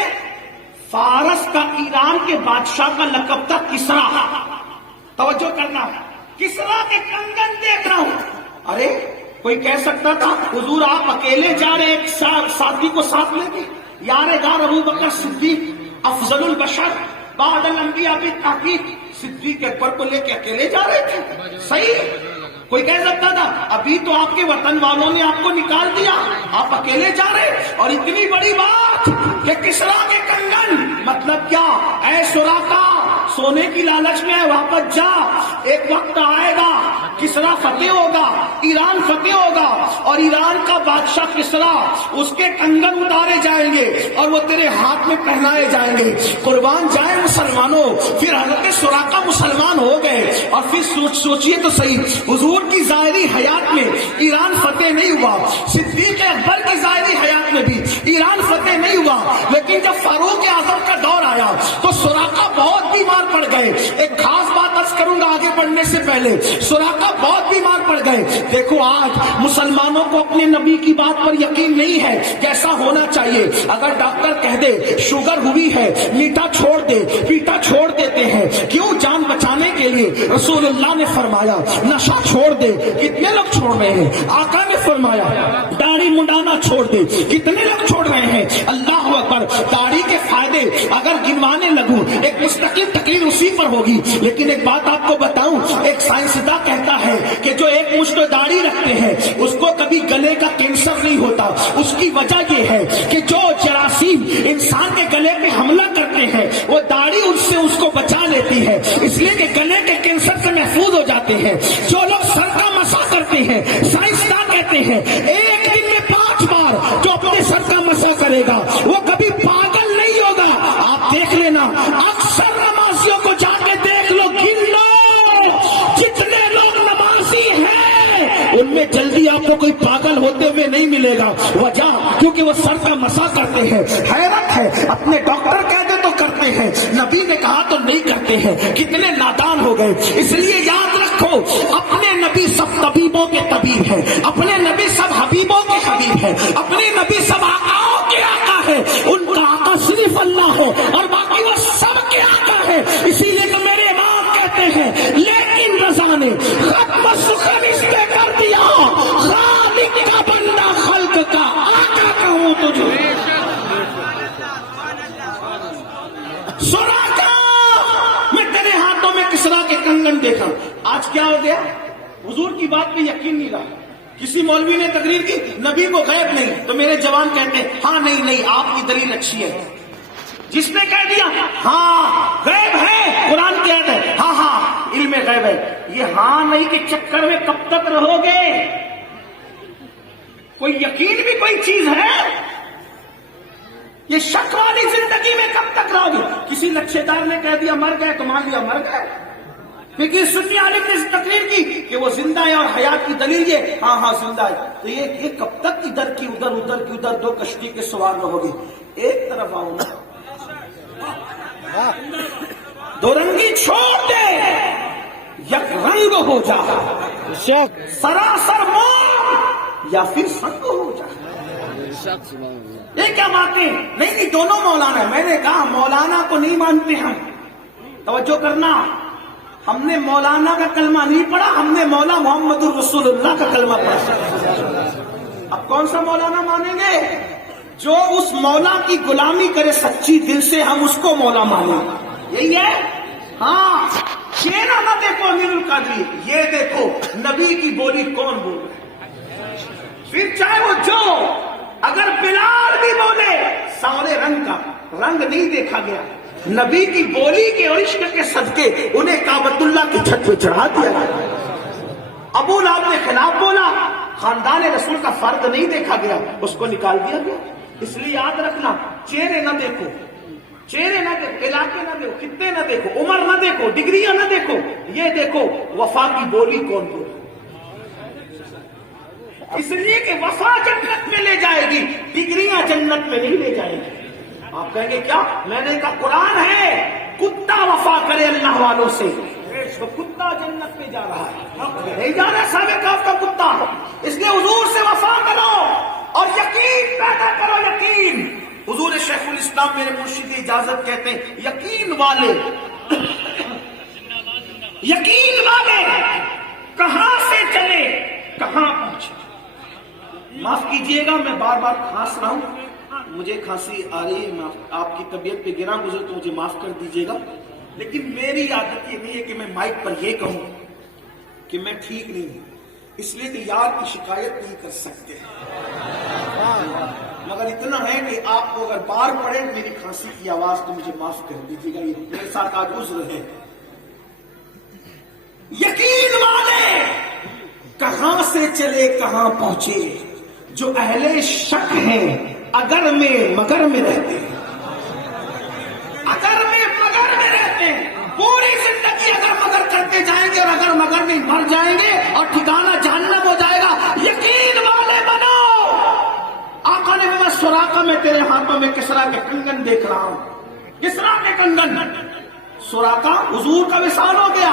فارس کا ایران کے بادشاہ کا لقب تھا کسرا. توجہ کرنا, کسرا کے کنگن دیکھ رہا ہوں. ارے کوئی کہہ سکتا تھا حضور آپ اکیلے جا رہے, ایک ساتھی کو ساتھ لے کے. یار غار ابو بکر صدیق افضل البشر بعد الانبیاء بالتحقیق, صدیق اکبر کو لے کے اکیلے جا رہے تھے. صحیح, کوئی کہہ سکتا تھا ابھی تو آپ کے وطن والوں نے آپ کو نکال دیا, آپ اکیلے جا رہے. اور اتنی بڑی بات کہ کسرا کے کنگن, مطلب کیا؟ اے سراقہ سونے کی لالچ میں واپس جا, ایک وقت آئے گا کسرا فتح ہوگا, ایران فتح ہوگا, اور ایران کا بادشاہ کسرا, اس کے کنگن اتارے جائیں گے اور وہ تیرے ہاتھ میں پہنائے جائیں گے. قربان جائیں مسلمانوں. پھر حضرت سراقہ مسلمان ہو گئے. اور پھر سوچئے تو صحیح, حضور کی ظاہری حیات میں ایران فتح نہیں ہوا, صدیق اکبر کی ظاہری حیات میں بھی ایران فتح نہیں ہوا. لیکن جب فاروق اعظم کا دور آیا تو سراقہ بہت بیمار پڑ گئے. ایک خاص بات عرض کروں گا, آگے پڑنے سے پہلے سراقہ بہت بیمار پڑ گئے. دیکھو آج مسلمانوں کو اپنے نبی کی بات پر یقین نہیں ہے جیسا ہونا چاہیے. اگر ڈاکٹر کہہ دے شوگر ہوئی ہے, میٹھا چھوڑ دے, پیٹا چھوڑ دیتے ہیں. کیوں؟ جان بچانے کے لیے. رسول اللہ نے فرمایا نشہ چھوڑ دے, کتنے لوگ چھوڑ رہے ہیں. آقا نے فرمایا داڑھی منڈانا چھوڑ دے, کتنے لوگ چھوڑ رہے ہیں. اللہ اکبر. داڑھی کے فائدے اگر گنوانے لگوں ایک مستقل تقریر اسی پر ہوگی, لیکن ایک بات آپ کو بتاؤں, ایک سائنسداں کہتا ہے کہ جو ایک مشت داڑھی رکھتے ہیں اس کو کبھی گلے کا کینسر نہیں ہوتا. اس کی وجہ یہ ہے کہ جو جراثیم انسان کے گلے پہ حملہ کرتے ہیں وہ داڑھی اس سے اس کو بچا لیتی ہے, اس لیے کہ گلے کے کینسر سے محفوظ ہو جاتے ہیں. جو لوگ سر کا مسا کرتے ہیں, سائنسداں کہتے ہیں ایک دن میں 5 بار جو اپنے سر کا مسا کرے گا وہ کبھی پاگل نہیں ہوگا. آپ دیکھ لینا, اکثر نمازیوں کو جا کے دیکھ لو, گن لو جتنے لوگ نمازی ہیں ان میں جلدی آپ کو کوئی پاگل ہوتے ہوئے نہیں ملے گا. وجہ کیونکہ وہ سر کا مسا کرتے ہیں. حیرت ہے, اپنے ڈاکٹر کہہ دے تو کرتے ہیں, نبی نے کہا تو نہیں کرتے ہیں. کتنے نادان ہو گئے. اس لیے یاد رکھو اپنے نبی سب طبیبوں کے طبیب ہیں, اپنے نبی سب حبیبوں کے حبیب ہیں, اپنے نبی سب آقاؤں کے آقا ہے. ان کا آقا صرف اللہ ہے اور باقی وہ سب کے آقا ہے. اسی لیے تو میرے امام کہتے ہیں لیکن رضا نے ختم سخن اس پہ کر دیا, خالق کا بندہ خلق کا آقا کہوں تجھے. سراقہ میں تیرے ہاتھوں میں کسرا کے کنگن دیکھا. آج کیا ہو گیا؟ حضور کی بات پہ یقین نہیں رہا. کسی مولوی نے تقریر کی نبی کو غیب نہیں, تو میرے جوان کہتے ہیں ہاں نہیں آپ کی دلیل اچھی ہے. جس نے کہہ دیا ہاں غیب ہے, قرآن کی آیت ہے, ہاں علم غیب ہے, یہ ہاں نہیں کے چکر میں کب تک رہو گے؟ کوئی یقین بھی کوئی چیز ہے؟ یہ شک والی زندگی میں کب تک رہو گے؟ کسی لچھے دار نے کہہ دیا مر گئے تو مان لیا مر گئے. لیکن سنی عالم نے تقریر کی کہ وہ زندہ ہے اور حیات کی دلیل یہ ہاں زندہ ہے. تو یہ کب تک ادھر کی ادھر ادھر کی ادھر دو کشتی کے سوار رہو گے؟ ایک طرف آؤ نا, دو رنگی چھوڑ دے, یک رنگ ہو جا, سراسر موت یا پھر سنگ ہو جا. یہ کیا باتیں نہیں دونوں مولانا ہے. میں نے کہا مولانا کو نہیں مانتے ہم, توجہ کرنا. ہم نے مولانا کا کلمہ نہیں پڑھا, ہم نے مولا محمد الرسول اللہ کا کلمہ پڑھا. اب کون سا مولانا مانیں گے؟ جو اس مولا کی غلامی کرے سچی دل سے, ہم اس کو مولا مانیں. یہی ہے. ہاں چہرہ نہ دیکھو امیر القادری, یہ دیکھو نبی کی بولی کون بول رہا ہے. پھر چاہے وہ جو, اگر بلال بھی بولے سارے رنگ کا, رنگ نہیں دیکھا گیا, نبی کی بولی کے اور عشق کے صدقے انہیں کعبۃ اللہ کی چھت پہ چڑھا دیا. ابو لہب نے خلاف بولا, خاندان رسول کا فرد نہیں دیکھا گیا, اس کو نکال دیا گیا. اس لیے یاد رکھنا, چہرے نہ دیکھو, چہرے نہ دیکھو, علاقے نہ دیکھو, خطے نہ دیکھو, عمر نہ دیکھو, ڈگریاں نہ دیکھو, یہ دیکھو وفا کی بولی کون بول. اس لیے کہ وفا جنت میں لے جائے گی, ڈگریاں جنت میں نہیں لے جائے گی. آپ کہیں گے کیا؟ میں نے کہا قرآن ہے, کتا وفا کرے اللہ والوں سے تو کتا جنت میں جا رہا ہے, نہیں جا رہا صاحب کاف کا کتا. اس لیے حضور سے وفا کرو اور یقین پیدا کرو. یقین. حضور شیخ الاسلام میرے مرشد اجازت کہتے ہیں یقین والے, یقین والے کہاں سے چلے کہاں پہنچے. معاف کیجئے گا میں بار بار کھانس رہا ہوں, مجھے کھانسی آ رہی ہے, آپ کی طبیعت پہ گراں گزر تو مجھے معاف کر دیجئے گا. لیکن میری عادت یہ نہیں ہے کہ میں مائک پر یہ کہوں کہ میں ٹھیک نہیں ہوں, اس لیے کہ یار کی شکایت نہیں کر سکتے, مگر اتنا ہے کہ آپ کو اگر بار پڑے میری کھانسی کی آواز تو مجھے معاف کر دیجیے گا, یہ میرے ساتھ آج عذر ہے. یقین والے کہاں سے چلے کہاں پہنچے, جو اہل شک ہیں اگر میں مگر میں رہتے ہیں, اگر میں مگر میں رہتے ہیں, پوری زندگی اگر مگر کرتے جائیں گے اور اگر مگر میں مر جائیں گے اور ٹھکانہ جہنم ہو جائے گا. یقین والے بنو. آقا نے میں سراقہ میں تیرے ہاتھوں میں کسرا کے کنگن دیکھ رہا ہوں, کسرا کے کنگن. سراقہ حضور کا وصال ہو گیا,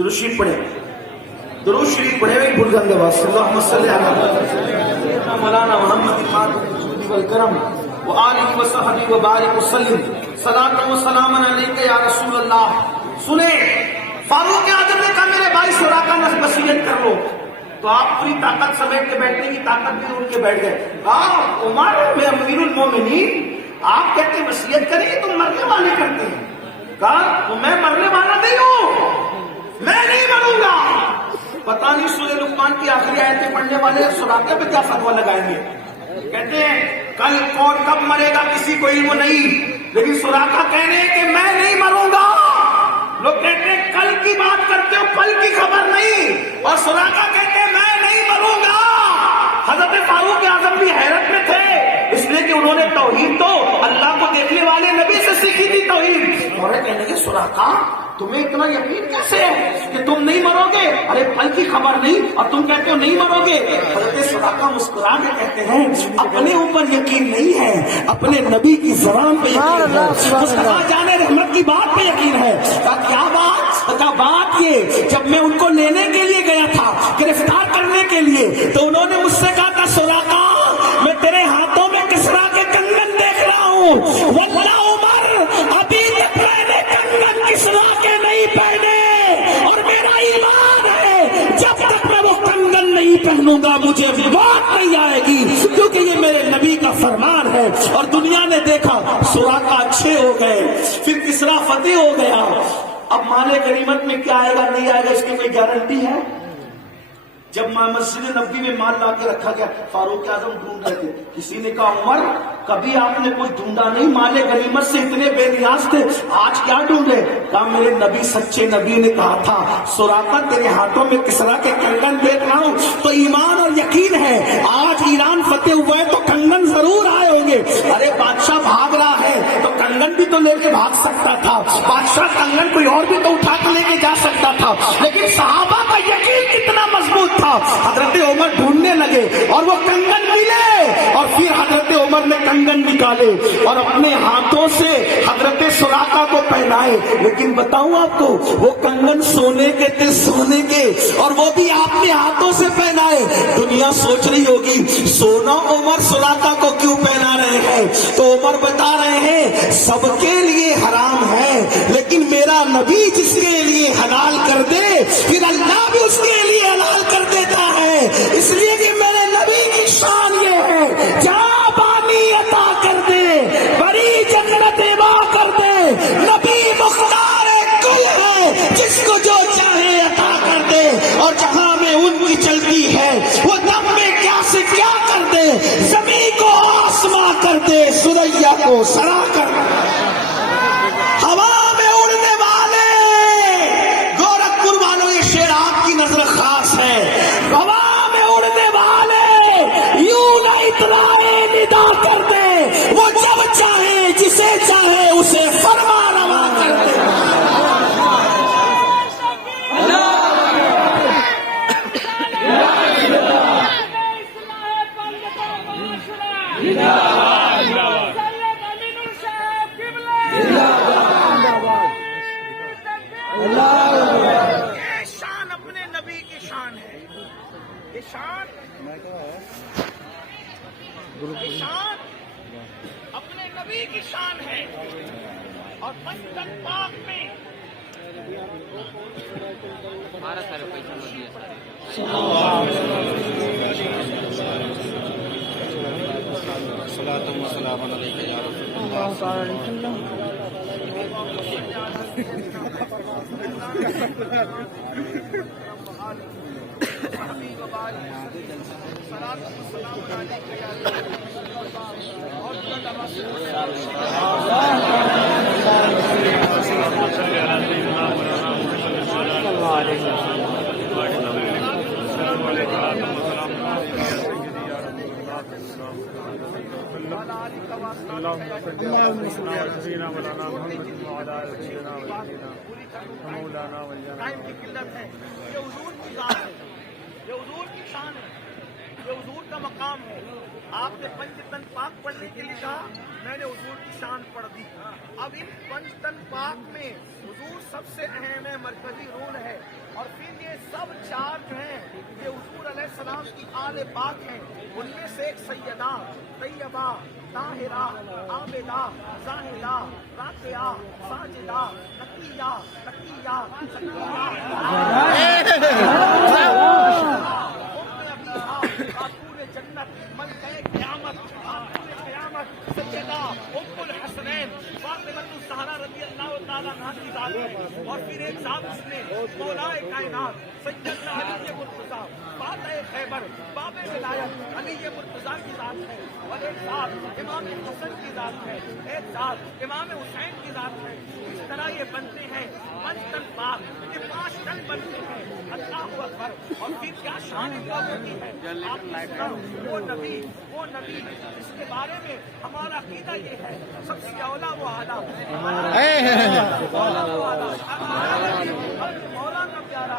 درود شریف پڑھے، درود شریف پڑھے ہوئے بھول جاندے بس اللہم صلی علی مولانا محمد الجود والکرم وآلہ وصحبہ وبارک وسلم صلاۃ و سلام علیک یا رسول اللہ. سنیں فاروق اعظم نے کہا میرے بھائی سراقہ نصیحت کر لو، تو آپ پوری طاقت سمیٹ کے بیٹھنے کی طاقت بھی اڑ کے بیٹھ گئے. عمر میں امیر المومنین آپ کہتے ہیں وصیت کریں گے، تم مرنے والے کرتے ہیں. کہا میں مرنے والا نہیں ہوں، میں نہیں مروں گا. پتہ نہیں سورہ لقمان کی آخری آیتیں پڑھنے والے سراقہ پہ کیا فتویٰ لگائیں گے. کہتے ہیں کل کون کب مرے گا کسی کو علم نہیں، لیکن سراقہ کہہ رہے ہیں کہ میں نہیں مروں گا. لوگ کہتے ہیں کل کی بات کرتے ہو، پل کی خبر نہیں، اور سراقہ کہتے ہیں میں نہیں مروں گا. حضرت فاروق اعظم بھی حیرت میں تھے، اس لیے کہ انہوں نے توحید تو اللہ کو دیکھنے والے نبی سے سیکھی تھی توحید. اور کہنے لگے سراقہ تمہیں اتنا یقین کیسے ہے کہ تم نہیں مرو گے؟ ارے پل کی خبر نہیں اور تم کہتے ہو نہیں مرو گے. حضرت سراقہ مسکرا کے کہتے ہیں اپنے اوپر یقین نہیں ہے، اپنے نبی کی زبان پہ یقین ہے، مصطفیٰ جان رحمت کی بات پہ یقین ہے. کیا بات؟ کیا بات یہ جب میں ان کو لینے کے لیے گیا تھا، گرفتار کرنے کے لیے، تو انہوں نے مجھ سے کہا تھا سراقہ میں تیرے ہاتھوں میں کسرا کے کنگن دیکھ رہا ہوں. واللہ عمر ابھی تک میں نے کنگن کسرا کے نہیں پہنے، اور میرا ایمان ہے جب تک میں وہ کنگن نہیں پہنوں گا مجھے بات نہیں آئے گی، کیونکہ یہ میرے نبی کا فرمان ہے. اور دنیا نے دیکھا سراقہ اچھے ہو گئے، پھر کسرا فتح ہو گیا. اب مال غنیمت میں کیا آئے گا نہیں آئے گا اس کی کوئی گارنٹی ہے؟ جب مسجد نبوی میں مال لا کے رکھا گیا، فاروق اعظم ڈھونڈ رہے تھے. کسی نے کہا عمر کبھی آپ نے کچھ ڈھونڈا نہیں، مال غنیمت سے اتنے بے نیاز تھے، آج کیا ڈھونڈے؟ کہا میرے نبی سچے نبی نے کہا تھا سراقہ تیرے ہاتھوں میں کسرا کے کنگن دیکھ رہا ہوں. تو ایمان اور یقین ہے آج ایران فتح ہوا ہے تو کنگن ضرور آئے ہوں گے. ارے بادشاہ بھاگ رہا ہے تو کنگن بھی تو لے کے بھاگ سکتا تھا، بادشاہ کنگن کوئی اور بھی تو اٹھا کے لے کے جا سکتا تھا. لیکن صحابہ کا یقین کتنا مضبوط تھا. حضرت عمر ڈھونڈنے لگے اور وہ کنگن ملے، اور پھر حضرت عمر نے کنگن نکالے اور اپنے ہاتھوں سے حضرت سراقہ کو پہنائے. لیکن بتاؤں آپ کو وہ کنگن سونے کے تھے، سونے کے، اور وہ بھی آپ نے ہاتھوں سے پہنائے. دنیا سوچ رہی ہوگی سونا عمر سراقہ کو کیوں پہنا رہے ہیں؟ تو عمر بتا رہے ہیں سب کے لیے حرام ہے، لیکن میرا نبی جس کے لیے حلال کر دے پھر اللہ بھی اس کے لیے حلال کر دیتا ہے. اس لیے کہ میرے نبی کی شان یہ ہے جہاں پانی عطا کر دے، بڑی جنت عطا کر دے. نبی مختار کل ہے جس کو جو چاہے عطا کر دے، اور جہاں میں ان کی چلتی ہے وہ دم میں کیا سے کیا کر دے، زمین کو آسماں کر دے، سریا کو سرا کر دے. ہوا میں اڑنے والے گورکھپور والوں یہ شعر آپ کی نظر خاص ہے. ہوا میں اڑنے والے یوں نہ اطلاع ندا کر دے، وہ جب چاہے جسے چاہے اسے فرما روا کر دے. شان اپنے نبی کی شان ہے، یہ شان اپنے نبی کی شان ہے. اور مسجد پاک میں ہمارا سارے پیسہ مت دیا صلاۃ و سلام علیک یا رسول ٹائم کی قلت ہے. یہ حضور کی ذات ہے، یہ حضور کی شان ہے. یہ حضور کا مقام ہے. آپ نے پنج تن پاک پڑھنے کے لیے کہا, میں نے حضور کی شان پڑھ دی. اب ان پنج تن پاک میں حضور سب سے اہم ہے, مرکزی رول ہے. اور پھر یہ سب چار جو ہیں یہ حضور علیہ السلام کی آل پاک ہیں. ان میں سے ایک سیدہ, طیبہ, طاہرہ, عابدہ, زاہدہ, راکعہ, ساجدہ, تقیہ, پورے جنت ملکہ قیامت, قیامت سیدہ ام الحسنین فاطمہ الزہرا رضی اللہ تعالیٰ عنہا کی ذات ہے. اور پھر ایک ذات اس نے مولا کائنات سیدنا علی مرتضیٰ فاتح خیبر باب ولایت علی مرتضیٰ کی ذات ہے. اور ایک ذات امام حسن کی ذات ہے, ایک ذات امام حسین کی ذات ہے. اس طرح یہ بنتے ہیں پنج تن پاک, یہ 5 تن بنتے ہیں. اللہ اکبر. اور پھر کیا شان ان لوگوں کی ہے, آپ نے سنا وہ نبی جس کے بارے میں ہمارا عقیدہ یہ ہے سب سے اولا وہ اعلیٰ, مولا کا پیارا,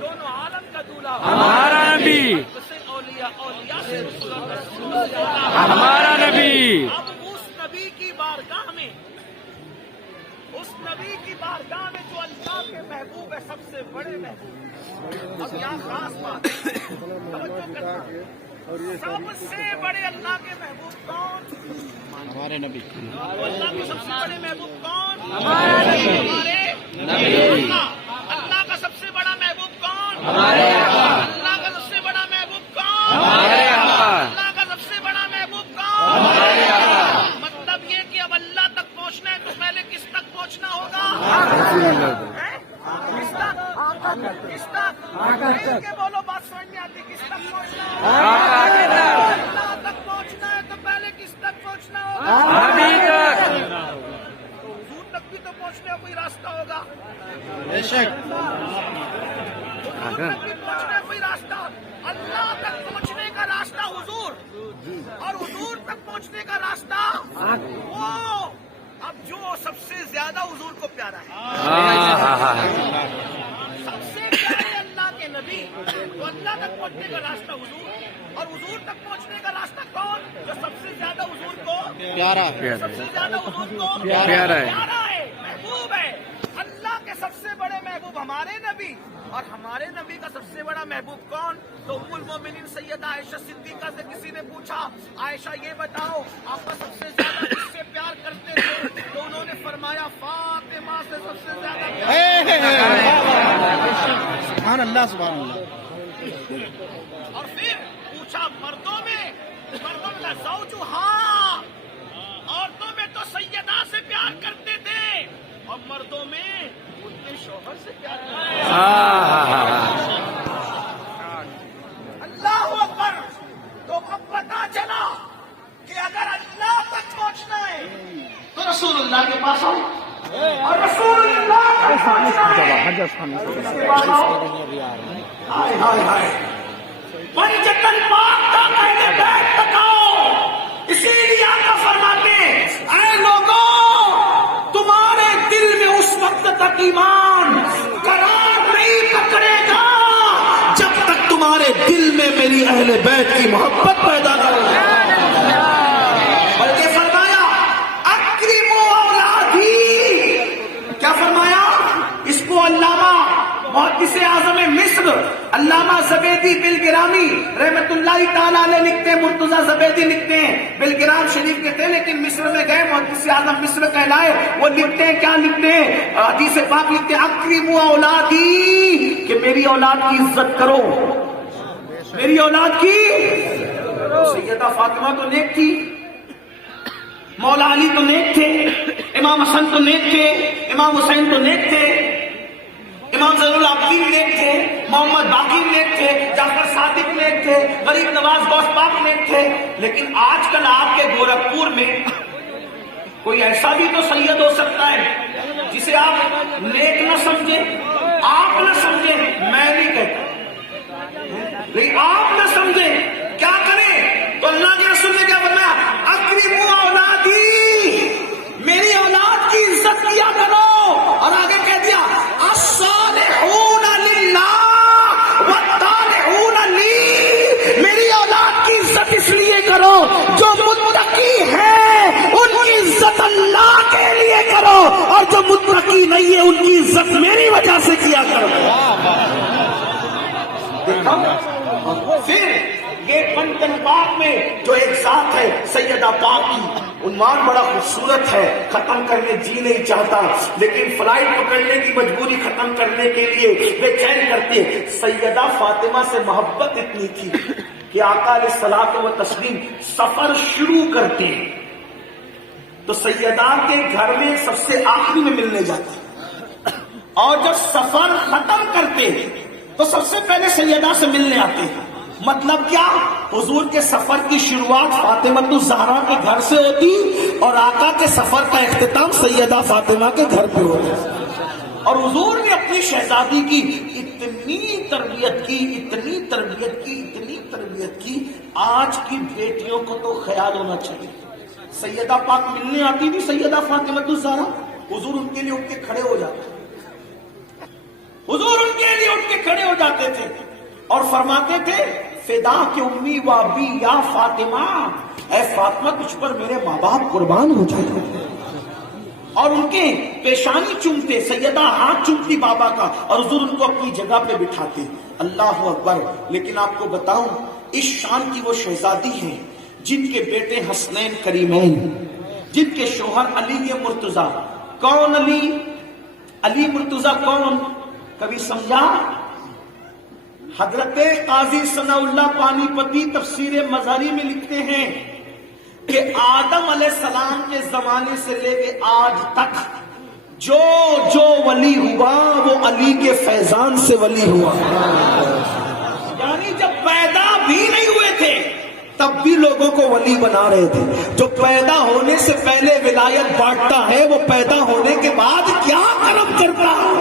دونوں عالم کا دولہا ہمارا نبی, اولیاء سے رسول ہمارا نبی. اب اس نبی کی بارگاہ میں جو اللہ کے محبوب ہے, سب سے بڑے محبوب. اب یہاں خاص بات توجہ کرنا, سب سے بڑے اللہ کے محبوب کون؟ ہمارے نبی. اللہ کے سب سے بڑے محبوب کون؟ ہمارے نبی. اللہ کا سب سے بڑا محبوب کون؟ ہمارے اللہ کا سب سے بڑا محبوب کون؟ ہمارے اللہ کا سب سے بڑا محبوب کون؟ ہمارے مطلب یہ کہ اب اللہ تک پہنچنا ہے تو پہلے کس تک پہنچنا ہوگا؟ کس تک بولو, بات سمجھ نہیں آتی. کس تک پہنچنا ہوگا؟ اللہ تک پہنچنا ہے تو پہلے کس تک پہنچنا ہوگا؟ حضور تک بھی تو پہنچنے کا کوئی راستہ ہوگا. بے شک. حضور تک بھی پہنچنے کا کوئی راستہ, اللہ تک پہنچنے کا راستہ حضور, اور حضور تک پہنچنے کا راستہ وہ اب جو سب سے زیادہ حضور کو پیارا ہے, سب سے پیارے اللہ کے نبی, تو اللہ تک پہنچنے کا راستہ حضور, اور حضور تک پہنچنے کا راستہ کون؟ جو سب سے زیادہ حضور کو پیارا, سب سے زیادہ حضور کو پیارا ہے, محبوب ہے. اللہ کے سب سے بڑے محبوب ہمارے نبی, اور ہمارے نبی کا سب سے بڑا محبوب کون؟ تو ام المومنین سیدہ عائشہ صدیقہ سے کسی نے پوچھا, عائشہ یہ بتاؤ آپ کا سب سے زیادہ کس سے پیار کرتے تھے؟ تو انہوں نے فرمایا فاطمہ سے سب سے زیادہ پیار. سبحان اللہ, سبحان اللہ. اور پھر پوچھا مردوں میں زوجہا, عورتوں میں تو سیدہ سے پیار کرتے تھے, اور مردوں میں اپنے شوہر سے پیار کرتے تھے. اللہ اکبر. تو اب پتا چلا کہ اگر اللہ تک پہنچنا ہے تو رسول اللہ کے پاس آؤ, اور رسول اللہ تک پہنچنا ہے اس کے بعد آؤ. ہائے ہائے ہائے, پنجتن پاک کا کہنے بیٹھ تک آؤ. اسی لیے آقا فرماتے ہیں, اے لوگوں تمہارے دل میں اس وقت تک ایمان قرار نہیں پکڑے گا جب تک تمہارے دل میں میری اہل بیت کی محبت پیدا نہ ہو. بلکہ فرمایا اکرموا اولادی, کیا فرمایا؟ اس کو علامہ محدث اعظم مصر علامہ زبیدی بالگرامی رحمت اللہ تعالیٰ علیہ لکھتے ہیں, مرتضیٰ زبیدی لکھتے ہیں, بالگرام شریف کے تھے لیکن مصر میں گئے, محدث اعظم مصر کہلائے. وہ لکھتے ہیں, کیا لکھتے ہیں؟ حدیث پاک لکھتے ہیں اکرموا اولادی, کہ میری اولاد کی عزت کرو, میری اولاد کی. سیدہ فاطمہ تو نیک تھی, مولا علی تو نیک تھے, امام حسن تو نیک تھے, امام حسین تو نیک تھے, امام زین العابدین نیک تھے, محمد باقر نیک تھے, جعفر صادق نیک تھے, غریب نواز غوث پاک نیک تھے. لیکن آج کل آپ کے گورکھپور میں کوئی ایسا بھی تو سید ہو سکتا ہے جسے آپ نیک نہ سمجھیں, آپ نہ سمجھیں, میں نہیں کہتا, لیکن آپ نہ سمجھیں, کیا کریں؟ تو اللہ کے رسول نے کیا فرمایا؟ اکرموا اولادی, میری اولاد کی عزت کیا کرو. اور آگے کہہ دیا الصالحون للہ والطالحون لی, ہے سیدہ پاک کی. عنوان بڑا خوبصورت ہے, ختم کرنے جی نہیں چاہتا, لیکن فلائٹ پکڑنے کی مجبوری ختم کرنے کے لیے بے چین کرتے. سیدہ فاطمہ سے محبت اتنی تھی کہ آقا علیہ الصلوۃ والتسلیم سفر شروع کرتے تو سیدہ کے گھر میں سب سے آخری میں ملنے جاتے, اور جب سفر ختم کرتے تو سب سے پہلے سیدہ سے ملنے آتے. مطلب کیا؟ حضور کے سفر کی شروعات فاطمہ الزہرا کے گھر سے ہوتی اور آقا کے سفر کا اختتام سیدہ فاطمہ کے گھر پہ ہوتا. اور حضور نے اپنی شہزادی کی اتنی تربیت کی, اتنی تربیت کی, اتنی تربیت کی, آج کی بیٹیوں کو تو خیال ہونا چاہیے. سیدہ پاک ملنے آتی تھی سیدہ فاطمہ الزہرا, حضور ان کے لیے اٹھ کے کھڑے ہو جاتے, حضور ان کے لیے اٹھ کے کھڑے ہو جاتے تھے اور فرماتے تھے فدا کے امی و ابی یا فاطمہ, اے فاطمہ تجھ پر میرے ماں باپ قربان ہو جائے. اور ان کے پیشانی چومتے, سیدہ ہاتھ چومتی بابا کا, اور حضور ان کو اپنی جگہ پہ بٹھاتے. اللہ اکبر. لیکن آپ کو بتاؤں, اس شان کی وہ شہزادی ہیں جن کے بیٹے حسنین کریمین, جن کے شوہر علی مرتضیٰ. کون علی؟ علی مرتضیٰ کون؟ کبھی سمجھا؟ حضرت قاضی ثناء اللہ پانی پتی تفسیر مظہری میں لکھتے ہیں کہ آدم علیہ السلام کے زمانے سے لے کے آج تک جو جو ولی ہوا وہ علی کے فیضان سے ولی ہوا. یعنی جب پیدا بھی نہیں ہوئے تھے تب بھی لوگوں کو ولی بنا رہے تھے. جو پیدا ہونے سے پہلے ولایت بانٹتا ہے وہ پیدا ہونے کے بعد کیا کرم کرتا ہے,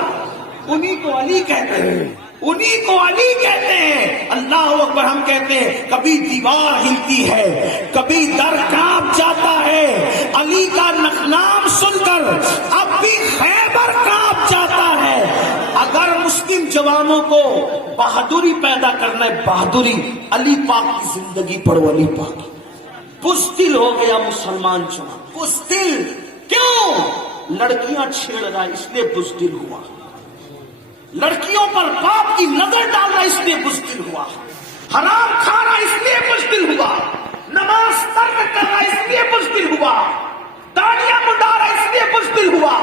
انہی کو علی کہتے ہیں, انہی کو علی کہتے ہیں. اللہ اکبر. ہم کہتے ہیں کبھی دیوار ہلتی ہے, کبھی در کانپ جاتا ہے, علی کا نام سن کر اب بھی خیبر کانپ جاتا ہے. اگر مسلم جوانوں کو بہادری پیدا کرنا ہے, بہادری علی پاک کی زندگی پڑھو. علی پاک بزدل ہو گیا مسلمان جوان, بزدل. کیوں؟ لڑکیاں چھیڑ رہا اس لیے بزدل ہوا, لڑکیوں پر باپ کی نظر ڈالنا اس لیے بزدل ہوا, حرام کھانا اس لیے بزدل ہوا, نماز ترک کرنا اس لیے بزدل ہوا, داڑیاں مڈانا اس لیے بزدل ہوا,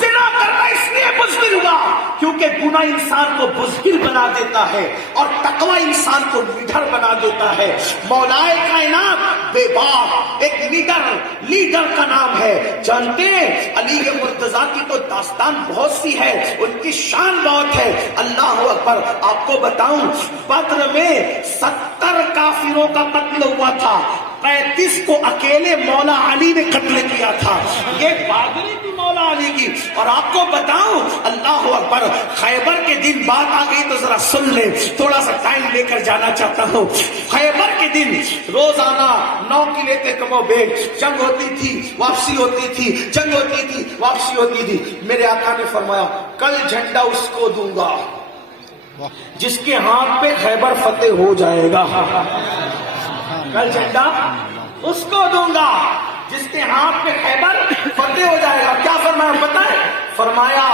زنا کرنا اس لیے بزدل ہوا. کیونکہ گناہ انسان کو بزدل بنا دیتا ہے اور تقوی انسان کو نڈر بنا دیتا ہے. مولائے کائنات بے باک ایک لیڈر کا نام ہے. جانتے ہیں علی مرتضیٰ کی تو داستان بہت سی ہے, ان کی شان بہت ہے. اللہ اکبر. آپ کو بتاؤں بدر میں 70 کافروں کا قتل ہوا تھا, 35 کو اکیلے مولا علی نے قتل کیا تھا. یہ بہادری تھی مولا علی کی. اور آپ کو بتاؤں اللہ اکبر, خیبر کے دن بات آ گئی تو ذرا سن لیں, تھوڑا سا ٹائم لے کر جانا چاہتا ہوں. خیبر کے دن روزانہ 9 قلعے تھے, کمو بیش جنگ ہوتی تھی, واپسی ہوتی تھی, جنگ ہوتی تھی, واپسی ہوتی تھی. میرے آقا نے فرمایا کل جھنڈا اس کو دوں گا جس کے ہاتھ پہ خیبر فتح ہو جائے گا. کل جھنڈا اس کو دوں گا جس کے ہاتھ پہ خیبر فتح ہو جائے گا. کیا فرمایا بتائیں؟ فرمایا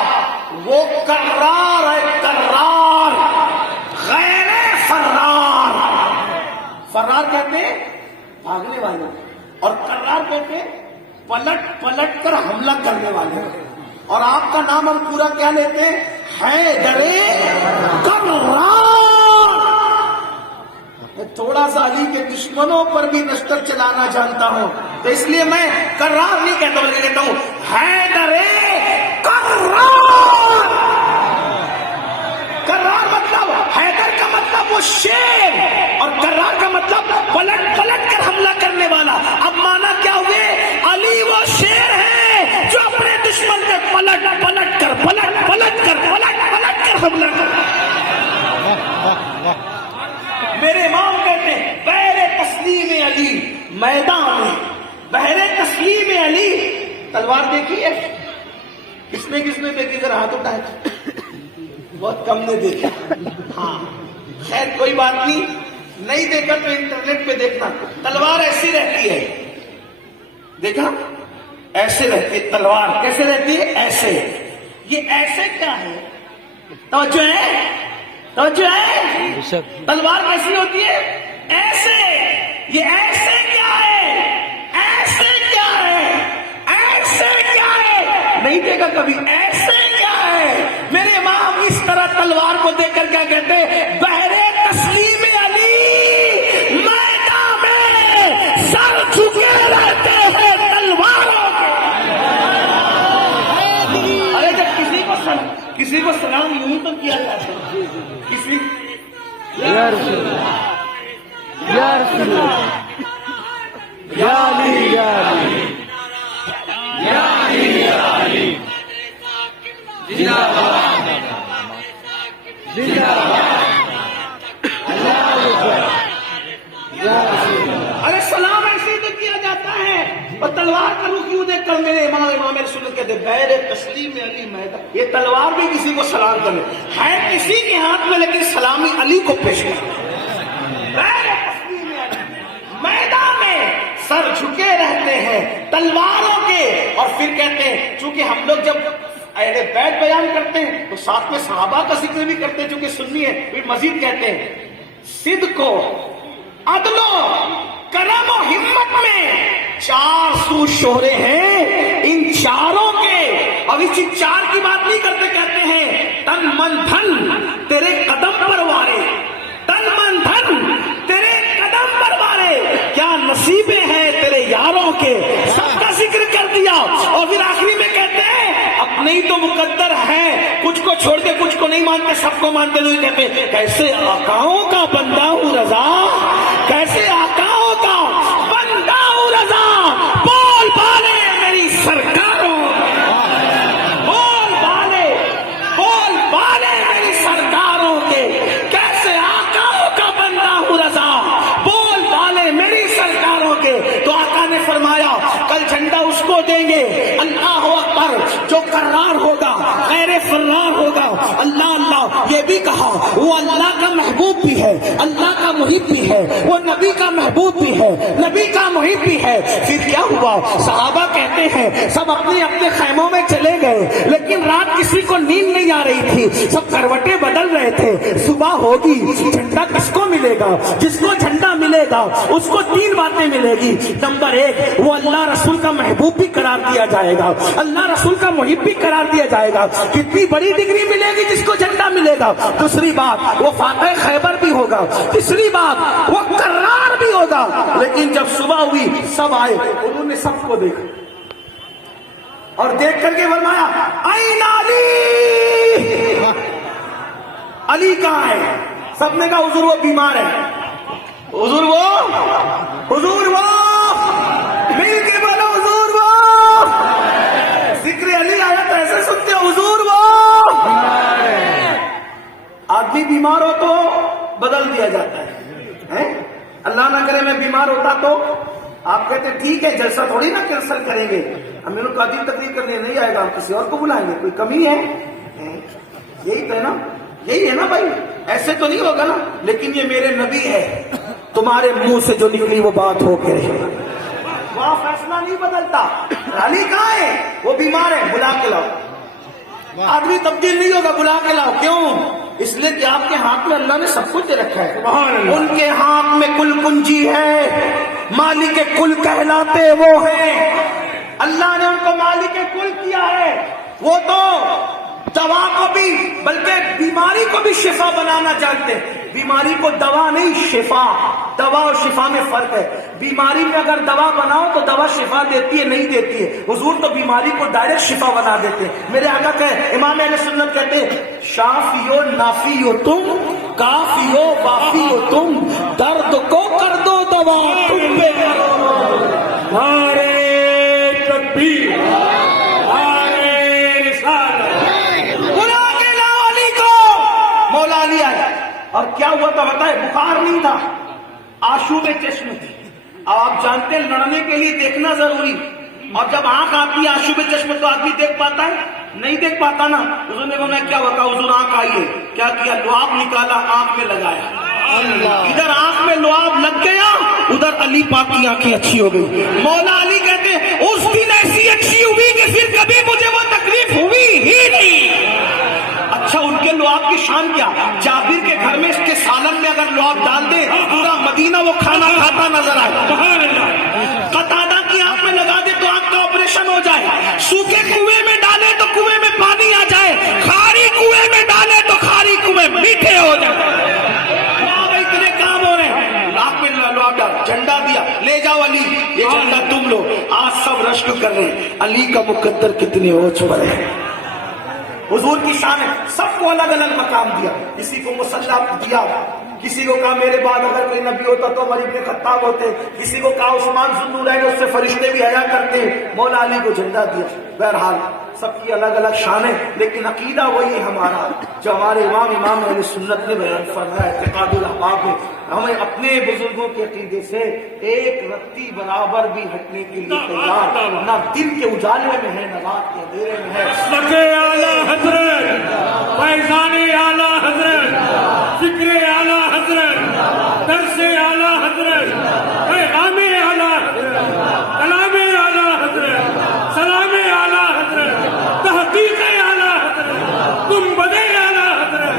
وہ کرار ہے, کرار غیر فرار. فرار کہتے ہیں بھاگنے والے, اور کرار کہتے ہیں پلٹ پلٹ کر حملہ کرنے والے. اور آپ کا نام ہم پورا کیا لیتے ہیں؟ حیدر کرار. میں تھوڑا سا علی کے دشمنوں پر بھی نشتر چلانا جانتا ہوں, تو اس لیے میں کرار نہیں کہتا ہوں, کہتا ہوں حیدر کرار. کرار مطلب, حیدر کا مطلب وہ شیر, اور کرار کا مطلب پلٹ پلٹ کر حملہ کرنے والا. اب مانا کیا ہوئے؟ علی وہ شیر ہے جو اپنے دشمن پہ پلٹ پلٹ کر پلٹ پلٹ کر پلٹ پلٹ کر حملہ کر. میرے امام کہتے ہیں بہر تسلیم علی میدان میں, بہر تسلیم علی. تلوار دیکھی ہے کس نے دیکھی؟ ذرا ہاتھ اٹھائے. بہت کم نے دیکھا. ہاں خیر کوئی بات نہیں دیکھا تو انٹرنیٹ پہ دیکھنا. تلوار ایسی رہتی ہے, دیکھا ایسے رہتی ہے تلوار. کیسے رہتی ہے؟ ایسے. یہ ایسے کیا ہے؟ توجہ ہے, توجہ ہے. تلوار کیسی ہوتی ہے؟ ایسے. یہ ایسے کیا ہے؟ نہیں دیکھا کبھی. ایسے کیا ہے میرے امام اس طرح تلوار کو دیکھ کر کیا کہتے ہیں؟ بہرے تسلیم علی میدان میں سر جھکے رہتے ہیں تلواروں کے. ارے جب کسی کو سلام یوں تو کیا جاتا ہے. کسی یا رسول اللہ یا رسول اللہ یا علی یا علی یا علی یا علی زندہ باد زندہ باد اللہ اکبر یا رسول اللہ. ارے سلام ایسے ہی تو کیا جاتا ہے. اور تلوار کا رخ کیوں دیکھ کر میرے امام رسول کہتے ہیں بہر تسلیم علی میدان. یہ تلوار بھی کسی کو سلام کرے ہے کسی کے ہاتھ میں, لیکن سلامی علی کو پیش کر. بہر تسلیم علی میدان میں سر جھکے رہتے ہیں تلواروں کے. اور پھر کہتے ہیں چونکہ ہم لوگ جب اہل بیت بیان کرتے ہیں تو ساتھ میں صحابہ کا ذکر بھی کرتے ہیں چونکہ سنی ہے. پھر مزید کہتے ہیں صدق و عدل و کرم و ہمت میں 4 سو شہرے ہیں ان چاروں کے. اب اس 4 کی بات نہیں کرتے, کہتے ہیں تن من دھن تیرے قدم پر وارے, تن من دھن تیرے قدم پر وارے. کیا نصیبیں ہیں تیرے یاروں کے, سب کا ذکر کر دیا. اور پھر آخری میں کہتے ہیں اپنے ہی تو مقدر ہے, کچھ کو چھوڑ کے کچھ کو نہیں مانتے, سب کو مانتے ہوئے کہتے ہیں کیسے آقاؤں کا بندہ ہوں رضا, کیسے آقاؤں کا بندہ ہوں رضا. بول بالے میری سرکاروں, بول بالے میری سرکاروں کے, کیسے آقاؤں کا بندہ ہوں رضا, بول بالے میری سرکاروں کے. تو آقا نے فرمایا کل جھنڈا اس کو دیں گے اللہ اکبر جو کرار ہوگا, غیر فرار ہوگا. اللہ اللہ یہ بھی کہا وہ اللہ کا محبوب بھی ہے, اللہ کا محب بھی ہے, وہ نبی کا محبوب بھی ہے, نبی کا محب بھی ہے. پھر کیا ہوا؟ صحابہ کہتے ہیں سب اپنے اپنے خیموں میں چلے گئے, لیکن رات کسی کو نیند نہیں آ رہی تھی, سب کروٹیں بدل رہے تھے. صبح ہوگی جھنڈا کس کو ملے گا؟ جس کو جھنڈا ملے گا اس کو 3 باتیں ملے گی. نمبر 1 وہ اللہ رسول کا محبوب بھی قرار دیا جائے گا, اللہ رسول کا محب بھی قرار دیا جائے گا. کتنی بڑی ڈگری ملے گی جس کو جھنڈا ملے گا. دوسری بات وہ فاتح خیبر بھی ہوگا. تیسری بات وہ کرار بھی ہوگا. لیکن جب صبح ہوئی سب آئے, انہوں نے سب کو دیکھا اور دیکھ کر کے فرمایا این علی, علی کہاں ہے؟ سب نے کہا حضور وہ بیمار ہے, حضور وہ مل کے بولو حضور وہ. ذکر علی آیا تو ایسے سنتے ہو حضور وہ. آدمی بیمار ہو تو بدل دیا جاتا ہے. اللہ نہ کرے میں بیمار ہوتا تو آپ کہتے ٹھیک ہے جلسہ تھوڑی نا کینسل کریں گے, ہم نے کہا تقریر کرنے نہیں آئے گا, ہم کسی اور کو بلائیں گے, کوئی کمی ہے؟ یہی تو ہے نا, یہی ہے نا بھائی, ایسے تو نہیں ہوگا نا. لیکن یہ میرے نبی ہے, تمہارے منہ سے جو نکلی وہ بات ہو کے رہے گا. وہاں فیصلہ نہیں بدلتا. علی کہاں ہے؟ وہ بیمار ہے, بلا کے لاؤ. آدمی تبدیل نہیں ہوگا, بلا کے لاؤ. کیوں؟ اس لیے کہ آپ کے ہاتھ میں اللہ نے سب کچھ دے رکھا ہے. ان کے ہاتھ میں کل کنجی ہے, مالک کل کہلاتے وہ ہیں. اللہ نے ان کو مالک کل کیا ہے. وہ تو دوا کو بھی بلکہ بیماری کو بھی شفا بنانا جانتے ہیں. بیماری کو دوا نہیں شفا, دوا اور شفا میں فرق ہے. بیماری میں اگر دوا بناؤ تو دوا شفا دیتی ہے نہیں دیتی ہے. حضور تو بیماری کو ڈائریکٹ شفا بنا دیتے ہیں. میرے آقا کہ امام اہل سنت کہتے ہیں شافی ہو نافی ہو تم, کافی ہو وافی ہو تم, درد کو کر دو دوا تم پہ کرو. ہارے تکبیر, مولا علی آیا. اور کیا ہوا تھا بتائے؟ بخار نہیں تھا, آشوب چشم تھی. اب آپ جانتے ہیں لڑنے کے لیے دیکھنا ضروری, اور جب آنکھ آتی ہے آشوب چشم تو آدمی دیکھ پاتا ہے؟ نہیں دیکھ پاتا نا. حضور نے بولا کیا ہوتا؟ حضور آنکھ آئیے. کیا کیا؟ لعاب نکالا, آنکھ میں لگایا. ادھر آنکھ میں لعاب لگ گیا, ادھر علی پاک کی آنکھیں اچھی ہو گئی. مولا علی کہتے ہیں اس دن ایسی اچھی ہوئی کہ پھر کبھی مجھے وہ تکلیف ہوئی ہی نہیں. اچھا ان کے لعاب کی شان کیا؟ جابر کے گھر میں اس کے سالن میں اگر لعاب ڈال دے پورا مدینہ وہ کھانا کھاتا نظر آئے. قتادہ کی آنکھ میں لگا دے تو آنکھ کا آپریشن ہو جائے. سوکھے کنویں میں ڈالے کر رہے ہیں علی کا مقدر کتنے اوج پر ہے. حضور کی شان ہے. سب کو الگ الگ مقام دیا. کسی کو مصلی دیا, کسی کو کہا میرے بعد اگر کوئی نبی ہوتا تو عمر ابن خطاب ہوتے, کسی کو کہا عثمان ذوالنورین, اس سے فرشتے بھی حیا کرتے, مولا علی کو جھنڈا دیا. بہرحال سب کی الگ الگ شان ہے, لیکن عقیدہ وہی ہمارا جو ہمارے امام اہل سنت نے بیان فرمایا. اعتقاد الاحباب میں ہمیں اپنے بزرگوں کے عقیدے سے ایک رتی برابر بھی ہٹنے کے لیے تیار, نہ دن کے اجالے میں ہے نہ رات کے اندھیرے میں ہے. مسلک اعلی حضرت, فیضان اعلی حضرت, فکر اعلی حضرت, درس اعلی حضرت, پیغام اعلی حضرت, کلام اعلی حضرت, سلام اعلی حضرت, تحقیق اعلی حضرت, گنبد اعلی حضرت,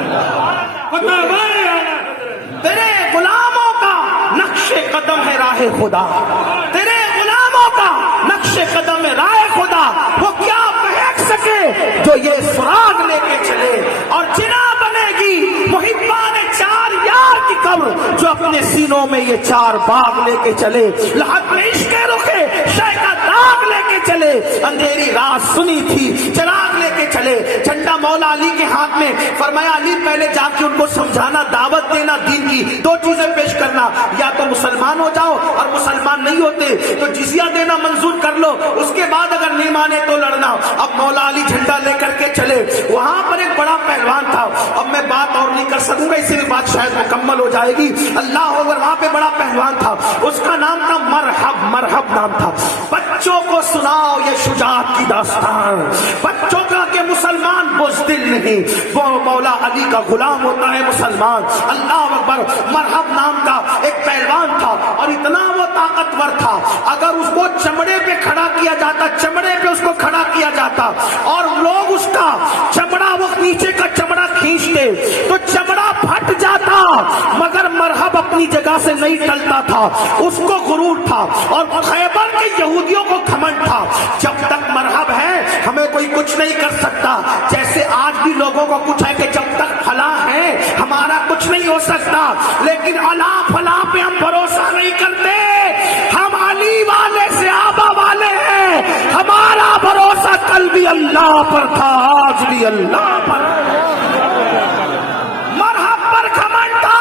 فتاوی اعلی حضرت. تیرے غلاموں کا نقش قدم ہے راہ خدا, تیرے غلاموں کا نقش قدم ہے راہ خدا. وہ کیا بہک سکے جو یہ سراغ لے کے چلے, اور جنا بنے گی محبان چار یار کی قبر جو اپنے سینوں میں یہ چار باغ لے کے چلے. لحد میں عشق رخے شے کا داغ لے کے چلے, اندھیری رات سنی تھی چراغ لے کے چلے. جھنڈا مولا علی کے ہاتھ میں. فرمایا علی پہلے جا کے ان کو سمجھانا, دعوت دینا دین کی. دو چیزیں پیش کرنا, یا تو مسلمان ہو جاؤ, اور مسلمان نہیں ہوتے تو جزیہ دینا منظور کر لو, اس کے بعد اگر نہیں مانے تو لڑنا. اب مولا علی جھنڈا لے کر کے چلے. وہاں پر ایک بڑا پہلوان تھا, اب میں بات اور نہیں کر سکوں گا, اسی لیے بات شاید مکمل ہو جائے گی. اللہ اکبر. وہاں پہ بڑا پہلوان تھا, اس کا نام تھا مرحب. مرحب نام تھا. بچوں کو سناؤ یہ شجاعت کی داستان, بچوں کا کہ مسلمان بزدل نہیں, وہ مولا علی کا غلام ہوتا ہے مسلمان. اللہ اکبر. مرحب نام کا ایک پہلوان تھا, اور اتنا وہ طاقتور تھا, اگر اس کو چمڑے پہ کھڑا کیا جاتا, چمڑے پہ اس کو کھڑا کیا جاتا, اور لوگ اس کا چمڑا, وہ نیچے کا چمڑا کھینچتے تو چمڑا پھٹ جاتا, مگر مرحب اپنی جگہ سے نہیں ٹلتا تھا. اس کو غرور تھا, اور خیبر کے یہودیوں کو گھمنڈ تھا, جب تک مرحب ہے ہمیں کوئی کچھ نہیں کر سکتا. جیسے آج بھی لوگوں کو کچھ ہے کہ جب تک فلاں ہے ہمارا کچھ نہیں ہو سکتا, لیکن علا فلاں پہ ہم بھروسہ نہیں کرتے. ہم علی والے سے آبا والے ہیں, ہمارا بھروسہ کل بھی اللہ پر تھا, آج بھی اللہ پر. مرحب پر گھمنڈ تھا,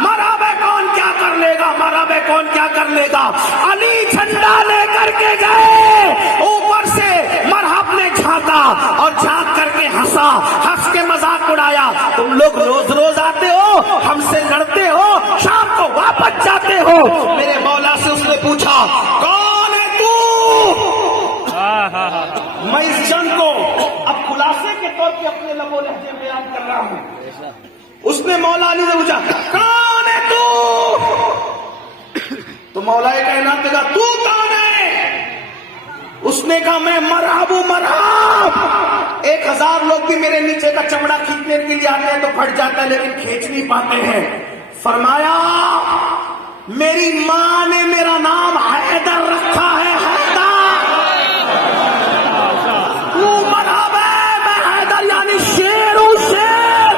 مرحب کون کیا کر لے گا, مرحب کون کیا کر لے گا. علی جھنڈا لے کر کے گئے, اوپر سے مرحب نے جھانکا, اور جھانک کر کے ہنسا, ہنس کے مذاق اڑایا. تم لوگ روز روز آتے ہو, ہم سے لڑتے ہو, شام کو واپس جاتے ہو. میرے مولا سے اس نے پوچھا کون ہے تو؟ میں اس جنگ کو اب خلاصے کے طور پہ اپنے لب و لہجے بیان کر رہا ہوں. اس نے مولا علی سے پوچھا کون ہے تو مولا کائنات نے کہا تو کون ہے؟ اس نے کہا میں مرحب ہوں, مرحب. 1000 لوگ بھی میرے نیچے کا چمڑا کھینچنے کے لیے آتے ہیں تو پھٹ جاتا ہے, لیکن کھینچ نہیں پاتے ہیں. فرمایا میری ماں نے میرا نام حیدر رکھا ہے, حیدر. تو مرحب ہے, میں حیدر یعنی شیر ہوں, شیر.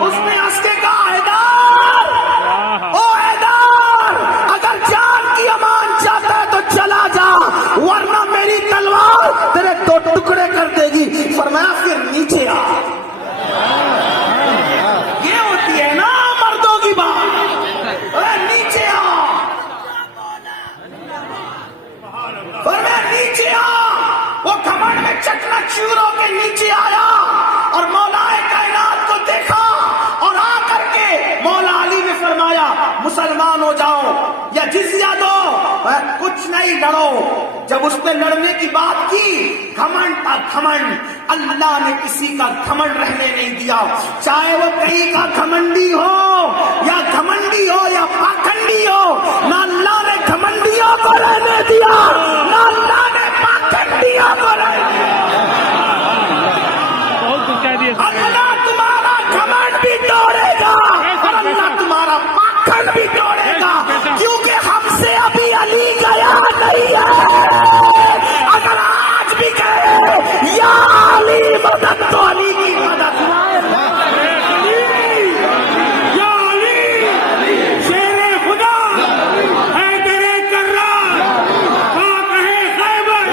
اس نے ہنس کے کہا حیدر, او حیدر, اگر جان کی امان چاہتا ہے تو چلا جا, ورنہ میری تلوار تیرے 2 ٹکڑے کر دے گی. فرمایا پھر نیچے آ. یہ ہوتی ہے نا مردوں کی بات, نیچے آ. فرمایا نیچے آ. وہ گھمنڈ میں چکنا چوروں کے نیچے آیا, اور مولا کائنات کو دیکھا, اور آ کر کے مولا علی نے فرمایا مسلمان ہو جاؤ یا جزیہ دو, کچھ نہیں لڑو. جب اس نے لڑنے کی بات کی, گھمنڈ تھا گھمنڈ. اللہ نے کسی کا گھمنڈ رہنے نہیں دیا, چاہے وہ کہیں کا گھمنڈی ہو یا گھمنڈی ہو یا پاکھنڈی ہو. نہ اللہ نے گھمنڈیوں کو رہنے دیا, نہ اللہ نے پاکھنڈیوں کو رہنے دیا. اللہ تمہارا گھمنڈ بھی توڑے گا, اور اللہ تمہارا پاکھنڈ بھی توڑے گا, کیونکہ ہم سے ابھی علی گیا نہیں ہے. اگر آج بھی کہے یا علی مدد تو علی کی مدد. یا علی شیر خدا, حیدر کرار, خاک ہے خیبر,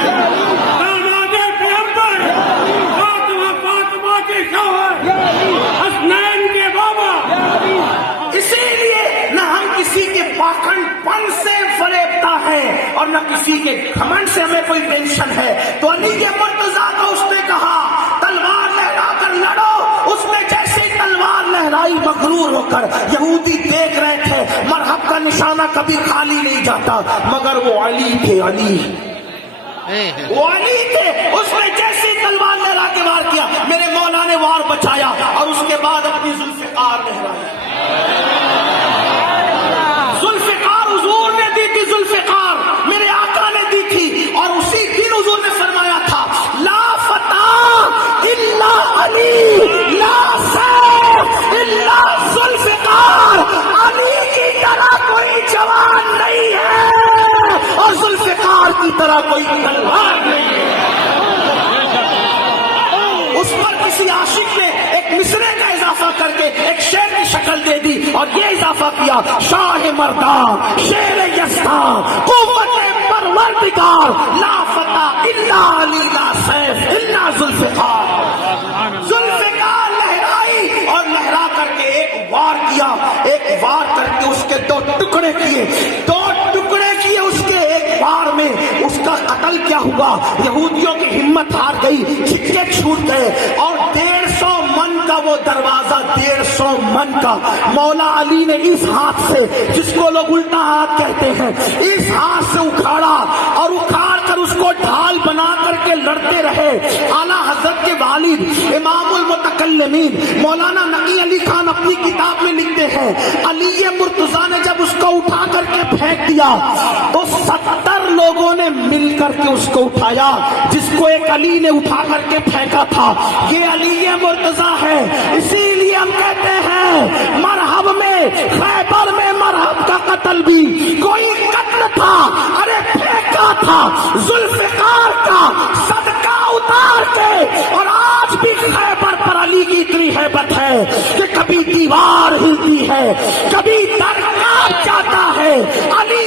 کسی کے گھمنڈ سے ہمیں کوئی ٹینشن ہے تو علی مرتضیٰ کو اس نے کہا تلوار لہرا کر لڑو. اس نے جیسے ہی تلوار لہرائی مغرور ہو کر یہودی دیکھ رہے تھے مرحب کا نشانہ کبھی خالی نہیں جاتا مگر وہ علی تھے. وہ علی تھے. اس نے جیسے تلوار لہرا کے وار کیا میرے مولا نے وار بچایا اور اس کے بعد اپنی ذوالفقار لہرائی. ذوالفقار حضور نے دی تھی, ذوالفقار میرے آقا نے دی تھی اور اسی دن حضور نے فرمایا تھا لا فتح الا علی لا سیف الا ذوالفقار. علی کی طرح کوئی جوان نہیں ہے اور ذوالفقار کی طرح کوئی تلوار نہیں ہے. اس پر کسی عاشق نے ایک مصرے کا اضافہ کر کے ایک شعر کی شکل دے دی اور یہ اضافہ کیا شاہ مردان شیر یزدان قوت پروردگار لا فتح الا علی لا سیف الا ذوالفقار. ذوالفقار لہرائی اور لہرا کر کے ایک وار کیا, ایک وار کر کے اس کے دو ٹکڑے کیے, دو ٹکڑے کیے اس کے ایک وار میں. اس کا قتل کیا ہوا, یہودیوں کی ہمت ہار گئی, چھکے چھوٹ گئے اور 150 من کا وہ دروازہ 150 من کا مولا علی نے اس ہاتھ سے جس کو لوگ الٹا ہاتھ کہتے ہیں اس ہاتھ سے اکھاڑا اور اکھاڑ کر اس کو ڈھال بنا کر کے لڑتے رہے. اعلیٰ حضرت کے والد امام المتکلمین مولانا نقی علی خان اپنی کتاب میں لکھتے ہیں علی مرتضیٰ نے جب اس کو اٹھا کر کے پھینک دیا تو 70 لوگوں نے مل کر کے اس کو اٹھایا. جس کو ایک علی نے اٹھا کر کے پھینکا تھا یہ علی مرتضیٰ ہے. اسی لیے ہم کہتے ہیں مرحب میں خیبر میں مرحب کا قتل بھی کوئی قتل تھا, ارے پھینکا تھا ذوالفقار کا صدقہ اتار کے. اور آج بھی خیبر پر علی کی اتنی ہیبت ہے کہ کبھی دیوار ہلتی ہے کبھی در کانپ جاتا ہے. علی